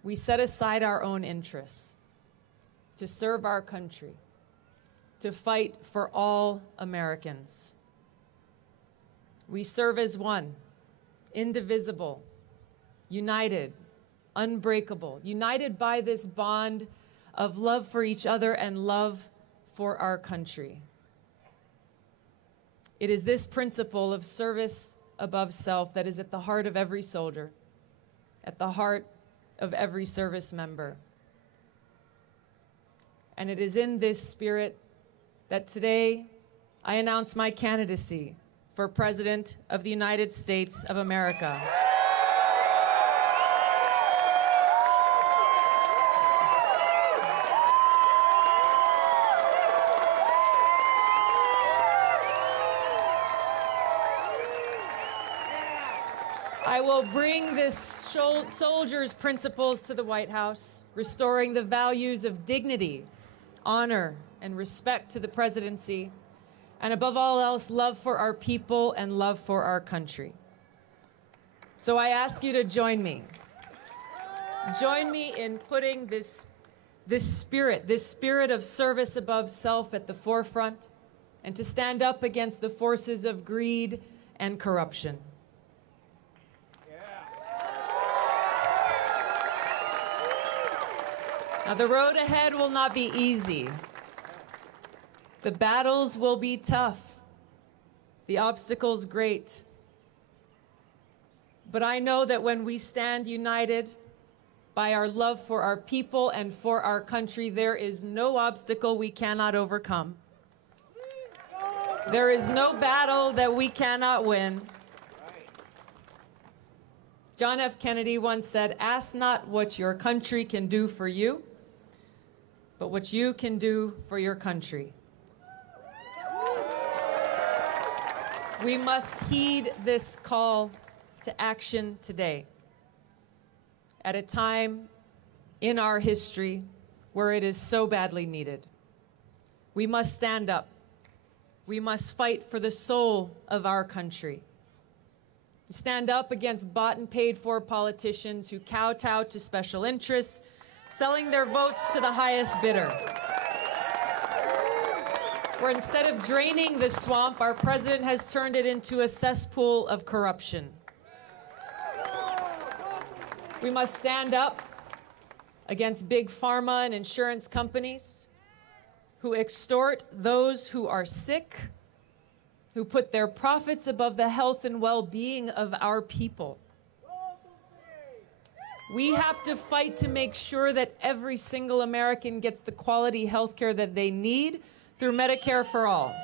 we set aside our own interests to serve our country, to fight for all Americans. We serve as one, indivisible, united, unbreakable, united by this bond of love for each other and love for our country. It is this principle of service above self that is at the heart of every soldier, at the heart of every service member. And it is in this spirit that today I announce my candidacy for President of the United States of America. I will bring this soldier's principles to the White House, restoring the values of dignity, honor, and respect to the presidency, and above all else, love for our people and love for our country. So I ask you to join me. Join me in putting this spirit of service above self at the forefront, and to stand up against the forces of greed and corruption. Now, the road ahead will not be easy. The battles will be tough. The obstacles great. But I know that when we stand united by our love for our people and for our country, there is no obstacle we cannot overcome. There is no battle that we cannot win. John F. Kennedy once said, "Ask not what your country can do for you, but what you can do for your country." We must heed this call to action today, at a time in our history where it is so badly needed. We must stand up. We must fight for the soul of our country. Stand up against bought and paid for politicians who kowtow to special interests, selling their votes to the highest bidder. Where instead of draining the swamp, our president has turned it into a cesspool of corruption. We must stand up against big pharma and insurance companies who extort those who are sick who put their profits above the health and well-being of our people. We have to fight to make sure that every single American gets the quality health care that they need through Medicare for All.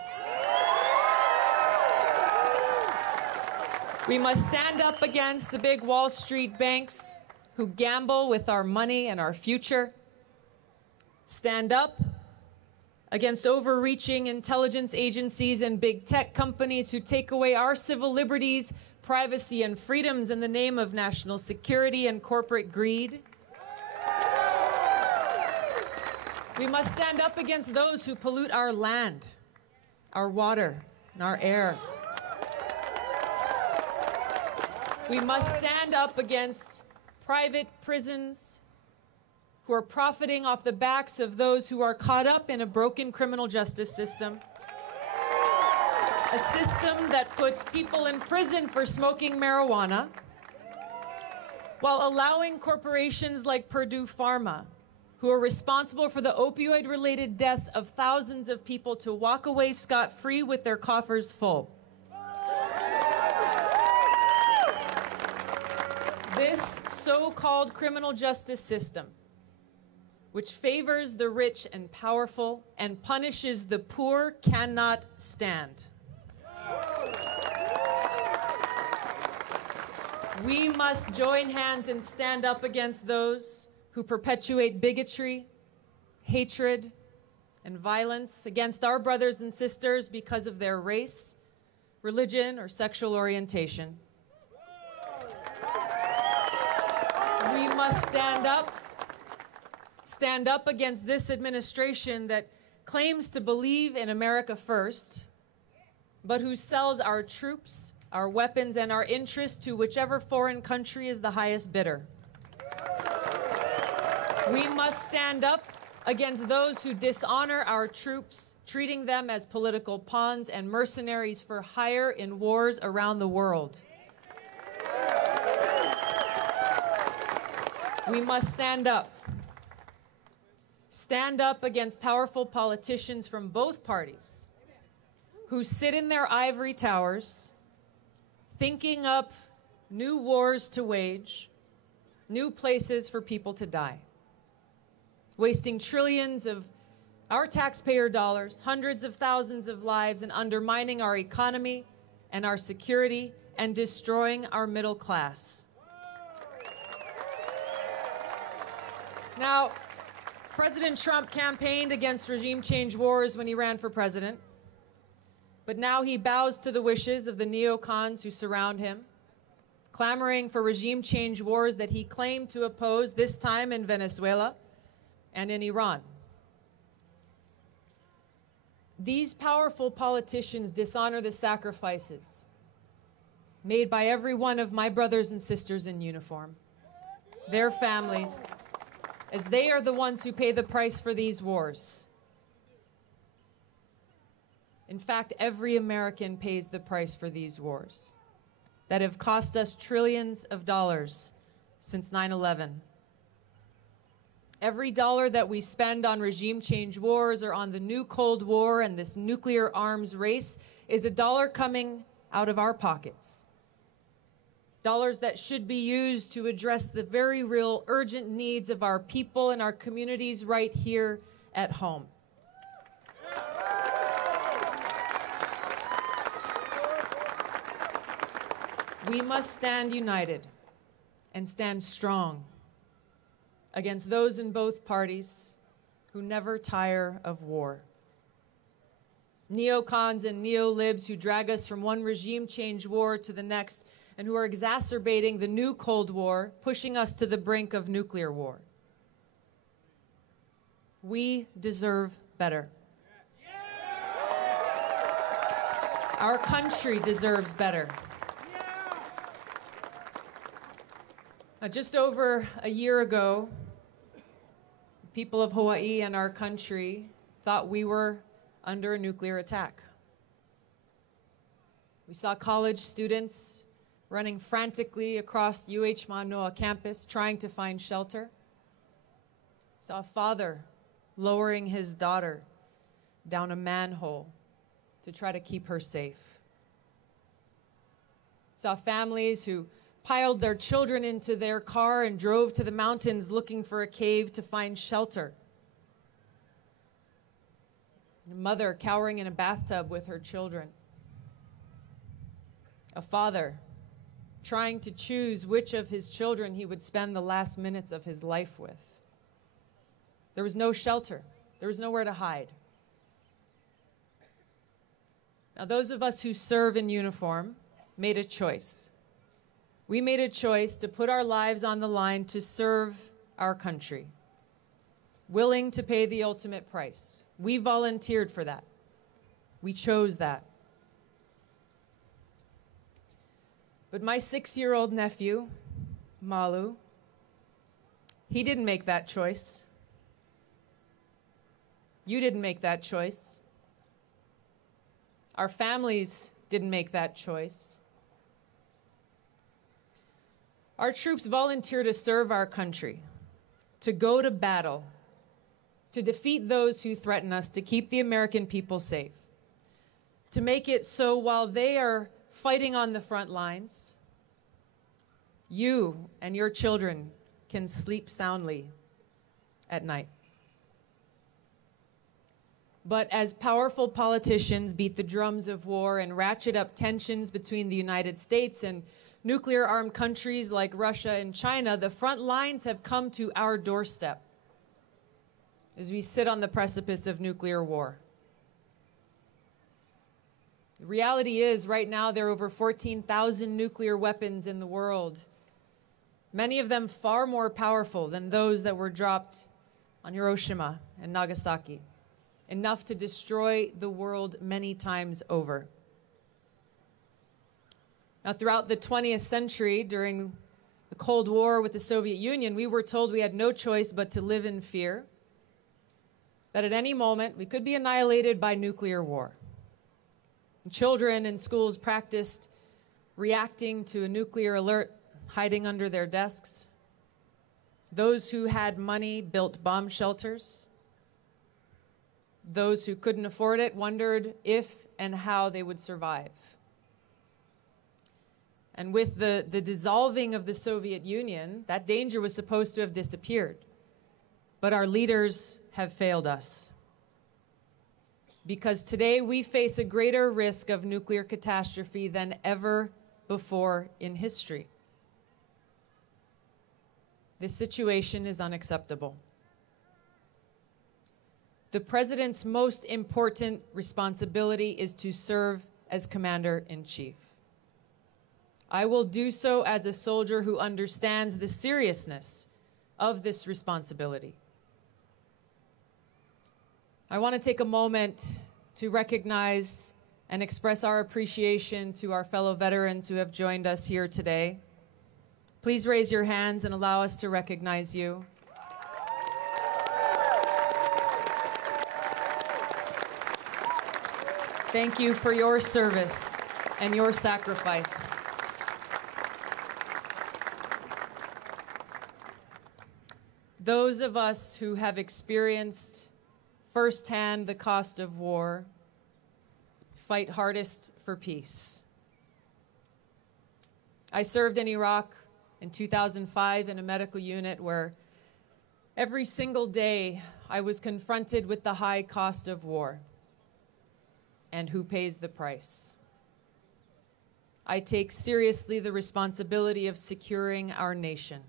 We must stand up against the big Wall Street banks who gamble with our money and our future. Stand up against overreaching intelligence agencies and big tech companies who take away our civil liberties, privacy, and freedoms in the name of national security and corporate greed. We must stand up against those who pollute our land, our water, and our air. We must stand up against private prisons who are profiting off the backs of those who are caught up in a broken criminal justice system. A system that puts people in prison for smoking marijuana while allowing corporations like Purdue Pharma, who are responsible for the opioid-related deaths of thousands of people, to walk away scot-free with their coffers full. This so-called criminal justice system, which favors the rich and powerful and punishes the poor, cannot stand. We must join hands and stand up against those who perpetuate bigotry, hatred, and violence against our brothers and sisters because of their race, religion, or sexual orientation. We must stand up against this administration that claims to believe in America first, but who sells our troops, our weapons, and our interests to whichever foreign country is the highest bidder. We must stand up against those who dishonor our troops, treating them as political pawns and mercenaries for hire in wars around the world. We must stand up. Stand up against powerful politicians from both parties who sit in their ivory towers, thinking up new wars to wage, new places for people to die, wasting trillions of our taxpayer dollars, hundreds of thousands of lives, and undermining our economy and our security and destroying our middle class. Now, President Trump campaigned against regime change wars when he ran for president, but now he bows to the wishes of the neocons who surround him, clamoring for regime change wars that he claimed to oppose, this time in Venezuela and in Iran. These powerful politicians dishonor the sacrifices made by every one of my brothers and sisters in uniform, their families, as they are the ones who pay the price for these wars. In fact, every American pays the price for these wars that have cost us trillions of dollars since 9/11. Every dollar that we spend on regime change wars or on the new Cold War and this nuclear arms race is a dollar coming out of our pockets. Dollars that should be used to address the very real urgent needs of our people and our communities right here at home. We must stand united and stand strong against those in both parties who never tire of war. Neocons and neolibs who drag us from one regime change war to the next and who are exacerbating the new Cold War, pushing us to the brink of nuclear war. We deserve better. Our country deserves better. Just over a year ago, the people of Hawaii and our country thought we were under a nuclear attack. We saw college students running frantically across UH Manoa campus trying to find shelter. We saw a father lowering his daughter down a manhole to to try to keep her safe. Saw families who piled their children into their car and drove to the mountains looking for a cave to find shelter. A mother cowering in a bathtub with her children. A father trying to choose which of his children he would spend the last minutes of his life with. There was no shelter. There was nowhere to hide. Now, those of us who serve in uniform made a choice. We made a choice to put our lives on the line to serve our country, willing to pay the ultimate price. We volunteered for that. We chose that. But my 6-year-old nephew, Malu, he didn't make that choice. You didn't make that choice. Our families didn't make that choice. Our troops volunteer to serve our country, to go to battle, to defeat those who threaten us, to keep the American people safe, to make it so while they are fighting on the front lines, you and your children can sleep soundly at night. But as powerful politicians beat the drums of war and ratchet up tensions between the United States and nuclear-armed countries like Russia and China, the front lines have come to our doorstep as we sit on the precipice of nuclear war. The reality is, right now, there are over 14,000 nuclear weapons in the world, many of them far more powerful than those that were dropped on Hiroshima and Nagasaki, enough to destroy the world many times over. Now, throughout the 20th century, during the Cold War with the Soviet Union, we were told we had no choice but to live in fear, that at any moment we could be annihilated by nuclear war. Children in schools practiced reacting to a nuclear alert, hiding under their desks. Those who had money built bomb shelters. Those who couldn't afford it wondered if and how they would survive. And with the dissolving of the Soviet Union, that danger was supposed to have disappeared. But our leaders have failed us. Because today we face a greater risk of nuclear catastrophe than ever before in history. This situation is unacceptable. The president's most important responsibility is to serve as commander-in-chief. I will do so as a soldier who understands the seriousness of this responsibility. I want to take a moment to recognize and express our appreciation to our fellow veterans who have joined us here today. Please raise your hands and allow us to recognize you. Thank you for your service and your sacrifice. Those of us who have experienced firsthand the cost of war fight hardest for peace. I served in Iraq in 2005 in a medical unit where every single day I was confronted with the high cost of war and who pays the price. I take seriously the responsibility of securing our nation.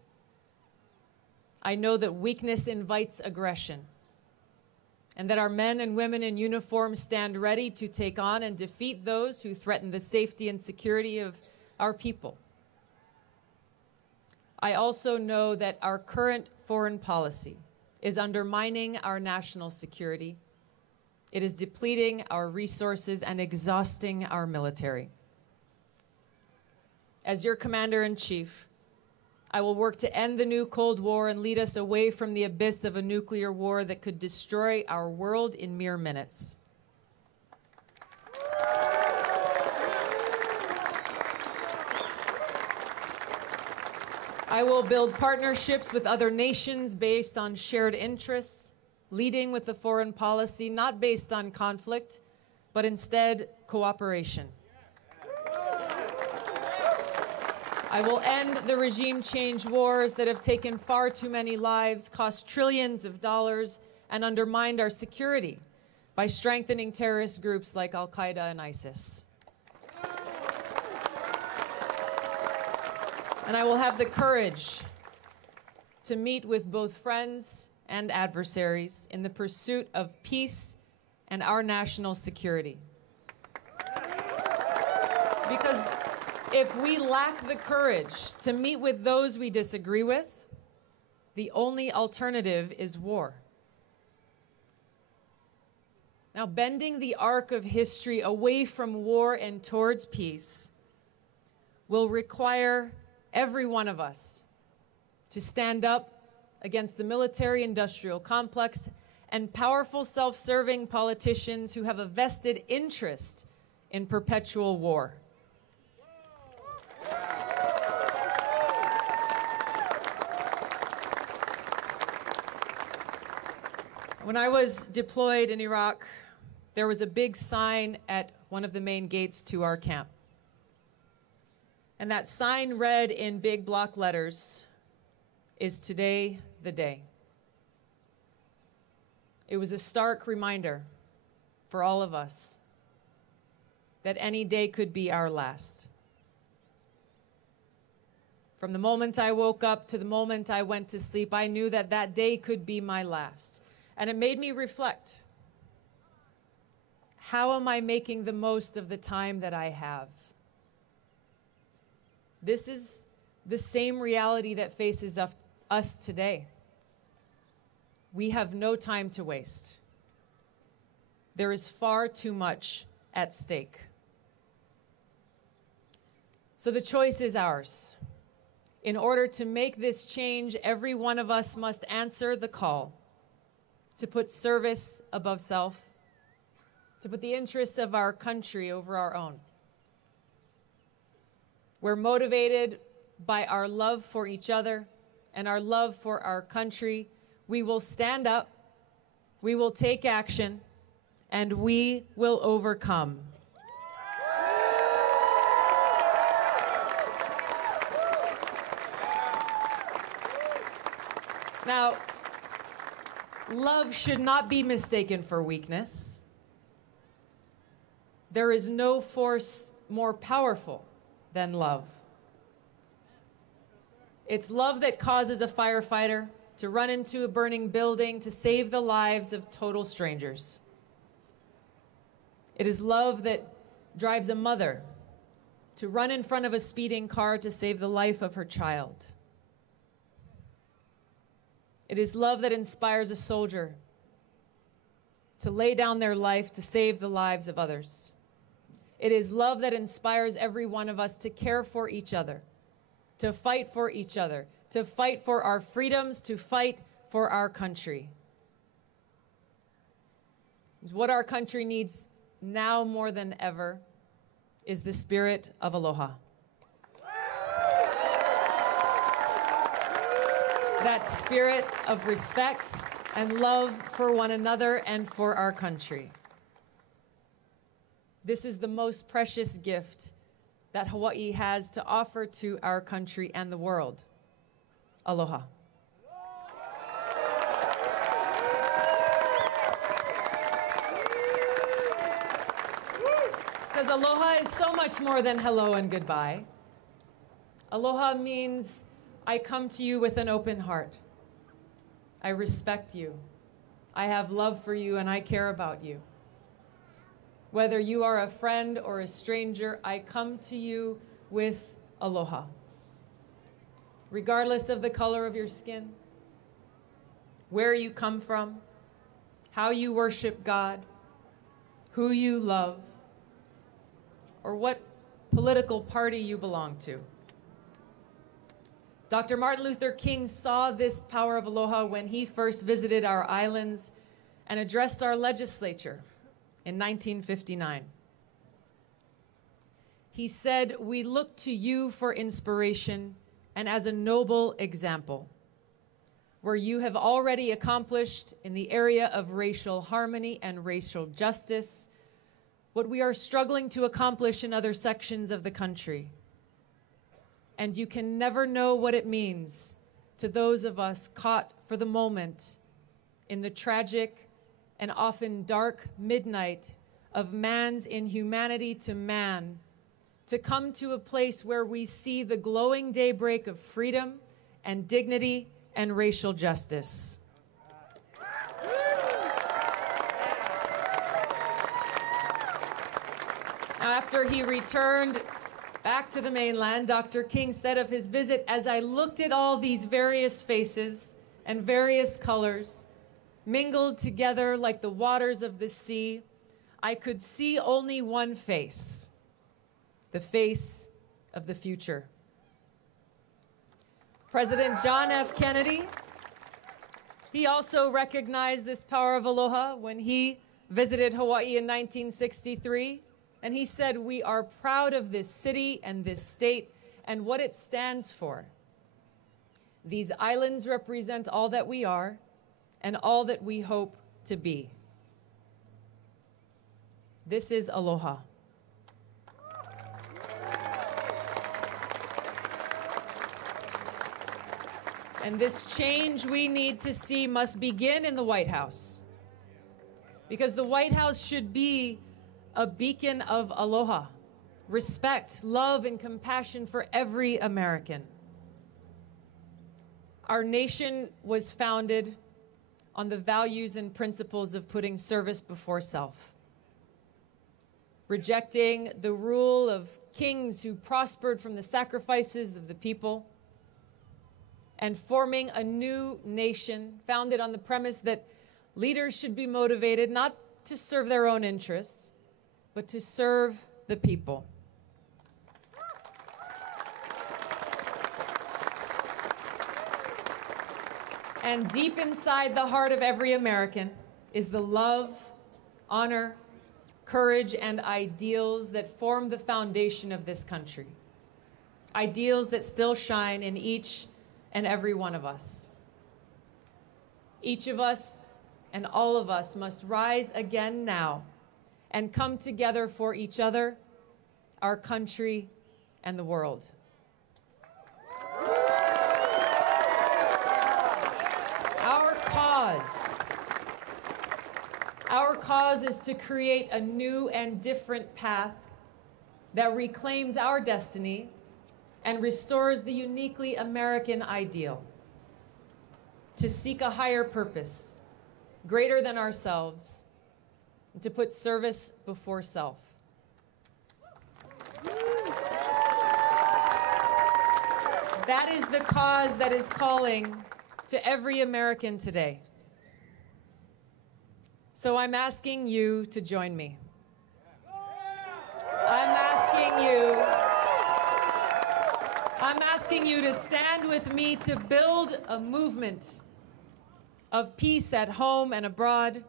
I know that weakness invites aggression, and that our men and women in uniform stand ready to take on and defeat those who threaten the safety and security of our people. I also know that our current foreign policy is undermining our national security. It is depleting our resources and exhausting our military. As your commander-in-chief, I will work to end the new Cold War and lead us away from the abyss of a nuclear war that could destroy our world in mere minutes. I will build partnerships with other nations based on shared interests, leading with a foreign policy not based on conflict, but instead cooperation. I will end the regime change wars that have taken far too many lives, cost trillions of dollars, and undermined our security by strengthening terrorist groups like Al-Qaeda and ISIS. And I will have the courage to meet with both friends and adversaries in the pursuit of peace and our national security. Because if we lack the courage to meet with those we disagree with, the only alternative is war. Now, bending the arc of history away from war and towards peace will require every one of us to stand up against the military-industrial complex and powerful self-serving politicians who have a vested interest in perpetual war. When I was deployed in Iraq, there was a big sign at one of the main gates to our camp. And that sign read in big block letters, "Is today the day?" It was a stark reminder for all of us that any day could be our last. From the moment I woke up to the moment I went to sleep, I knew that that day could be my last. And it made me reflect. How am I making the most of the time that I have? This is the same reality that faces us today. We have no time to waste. There is far too much at stake. So the choice is ours. In order to make this change, every one of us must answer the call to put service above self, to put the interests of our country over our own. We're motivated by our love for each other and our love for our country. We will stand up, we will take action, and we will overcome. Now, love should not be mistaken for weakness. There is no force more powerful than love. It's love that causes a firefighter to run into a burning building to save the lives of total strangers. It is love that drives a mother to run in front of a speeding car to save the life of her child. It is love that inspires a soldier to lay down their life to save the lives of others. It is love that inspires every one of us to care for each other, to fight for each other, to fight for our freedoms, to fight for our country. What our country needs now more than ever is the spirit of aloha. That spirit of respect and love for one another and for our country. This is the most precious gift that Hawaii has to offer to our country and the world. Aloha. Because aloha is so much more than hello and goodbye. Aloha means I come to you with an open heart. I respect you. I have love for you and I care about you. Whether you are a friend or a stranger, I come to you with aloha. Regardless of the color of your skin, where you come from, how you worship God, who you love, or what political party you belong to. Dr. Martin Luther King saw this power of aloha when he first visited our islands and addressed our legislature in 1959. He said, "We look to you for inspiration and as a noble example, where you have already accomplished in the area of racial harmony and racial justice, what we are struggling to accomplish in other sections of the country. And you can never know what it means to those of us caught for the moment in the tragic and often dark midnight of man's inhumanity to man, to come to a place where we see the glowing daybreak of freedom and dignity and racial justice. After he returned back to the mainland, Dr. King said of his visit, "As I looked at all these various faces and various colors, mingled together like the waters of the sea, I could see only one face, the face of the future." President John F. Kennedy, he also recognized this power of aloha when he visited Hawaii in 1963. And he said, "We are proud of this city and this state and what it stands for. These islands represent all that we are and all that we hope to be." This is aloha. And this change we need to see must begin in the White House, because the White House should be a beacon of aloha, respect, love, and compassion for every American. Our nation was founded on the values and principles of putting service before self, rejecting the rule of kings who prospered from the sacrifices of the people, and forming a new nation founded on the premise that leaders should be motivated not to serve their own interests, but to serve the people. And deep inside the heart of every American is the love, honor, courage, and ideals that form the foundation of this country. Ideals that still shine in each and every one of us. Each of us and all of us must rise again now and come together for each other, our country, and the world. Our cause is to create a new and different path that reclaims our destiny and restores the uniquely American ideal, to seek a higher purpose, greater than ourselves, and to put service before self. That is the cause that is calling to every American today. So I'm asking you to join me. I'm asking you to stand with me to build a movement of peace at home and abroad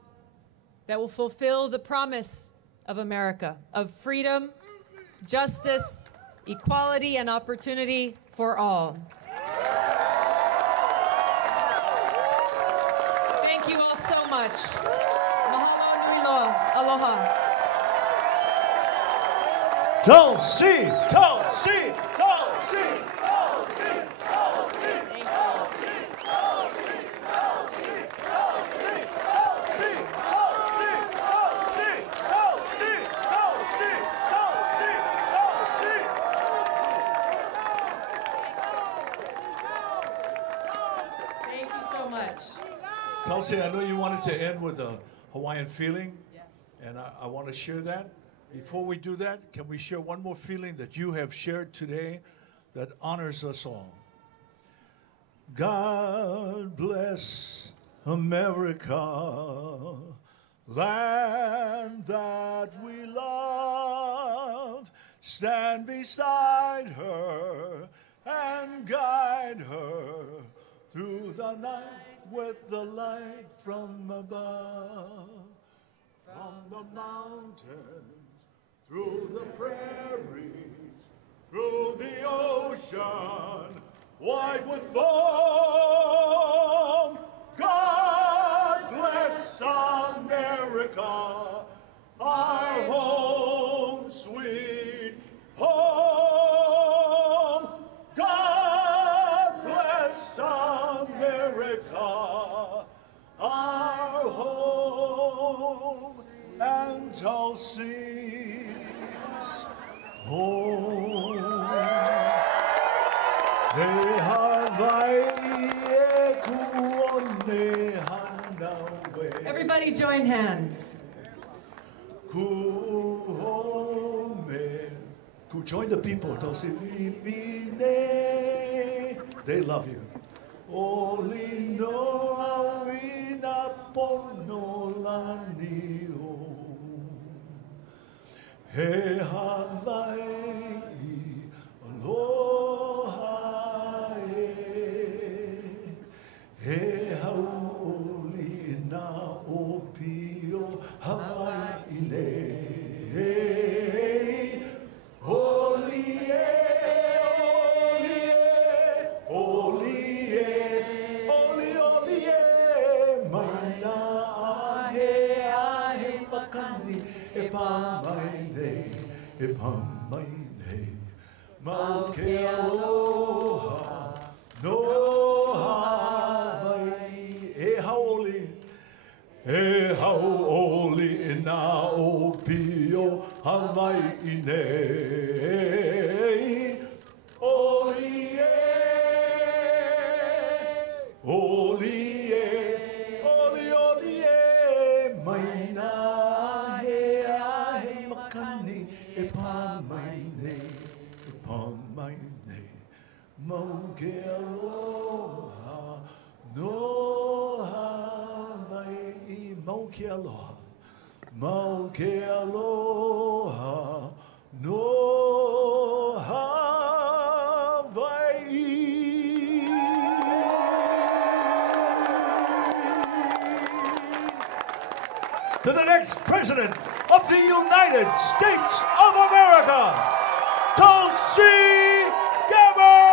that will fulfill the promise of America, of freedom, justice, equality, and opportunity for all. Thank you all so much. Mahalo nui loa. Aloha. Tulsi, Tulsi, Tulsi, Tulsi, Tulsi, Thank you. Tulsi, Tulsi, Tulsi, Tulsi, Tulsi, Tulsi, Tulsi, Tulsi, Tulsi, Tulsi, Thank you so much. Tulsi, I know you wanted to end with a Hawaiian feeling, Yes. and I want to share that. Before we do that, can we share one more feeling that you have shared today that honors us all? God bless America, land that we love. Stand beside her and guide her through the night with the light from above. From the mountains, through the prairies, through the ocean, white with foam. God bless America, our home. He Hawaii e kuone hanawe. Everybody join hands. Kuhome. Ku join the people. They love you. Oli no awina pono lanio. He Hawaii aloha e. He hauli na opio Hawaii ne. Oli e, oli e, oli e, maina ahe makani e pamai nei, mau ke aloha, no Hawaii, e haoli na o pio Hawaii nei, oli e, maina ahe makani e pamai nei, mau ke aloha, no Hawaii, mau ke aloha, no Hawaii. To the next President of the United States of America, Tulsi Gabbard!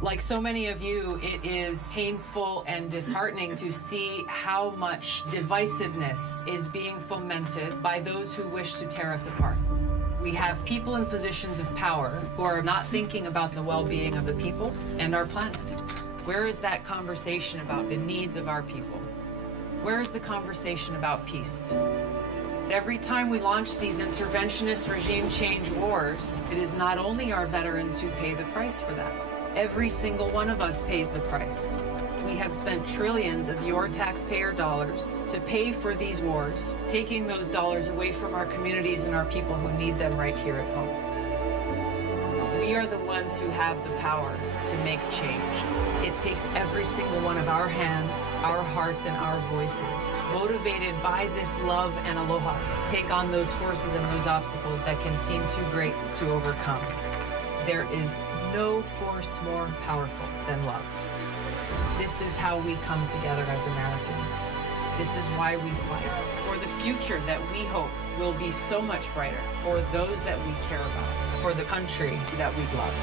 Like so many of you, it is painful and disheartening to see how much divisiveness is being fomented by those who wish to tear us apart. We have people in positions of power who are not thinking about the well-being of the people and our planet. Where is that conversation about the needs of our people? Where is the conversation about peace? Every time we launch these interventionist regime change wars, it is not only our veterans who pay the price for that. Every single one of us pays the price. We have spent trillions of your taxpayer dollars to pay for these wars, taking those dollars away from our communities and our people who need them right here at home. We are the ones who have the power to make change. It takes every single one of our hands, our hearts, and our voices, motivated by this love and aloha, to take on those forces and those obstacles that can seem too great to overcome. There is no force more powerful than love. This is how we come together as Americans. This is why we fight for the future that we hope will be so much brighter for those that we care about, for the country that we love.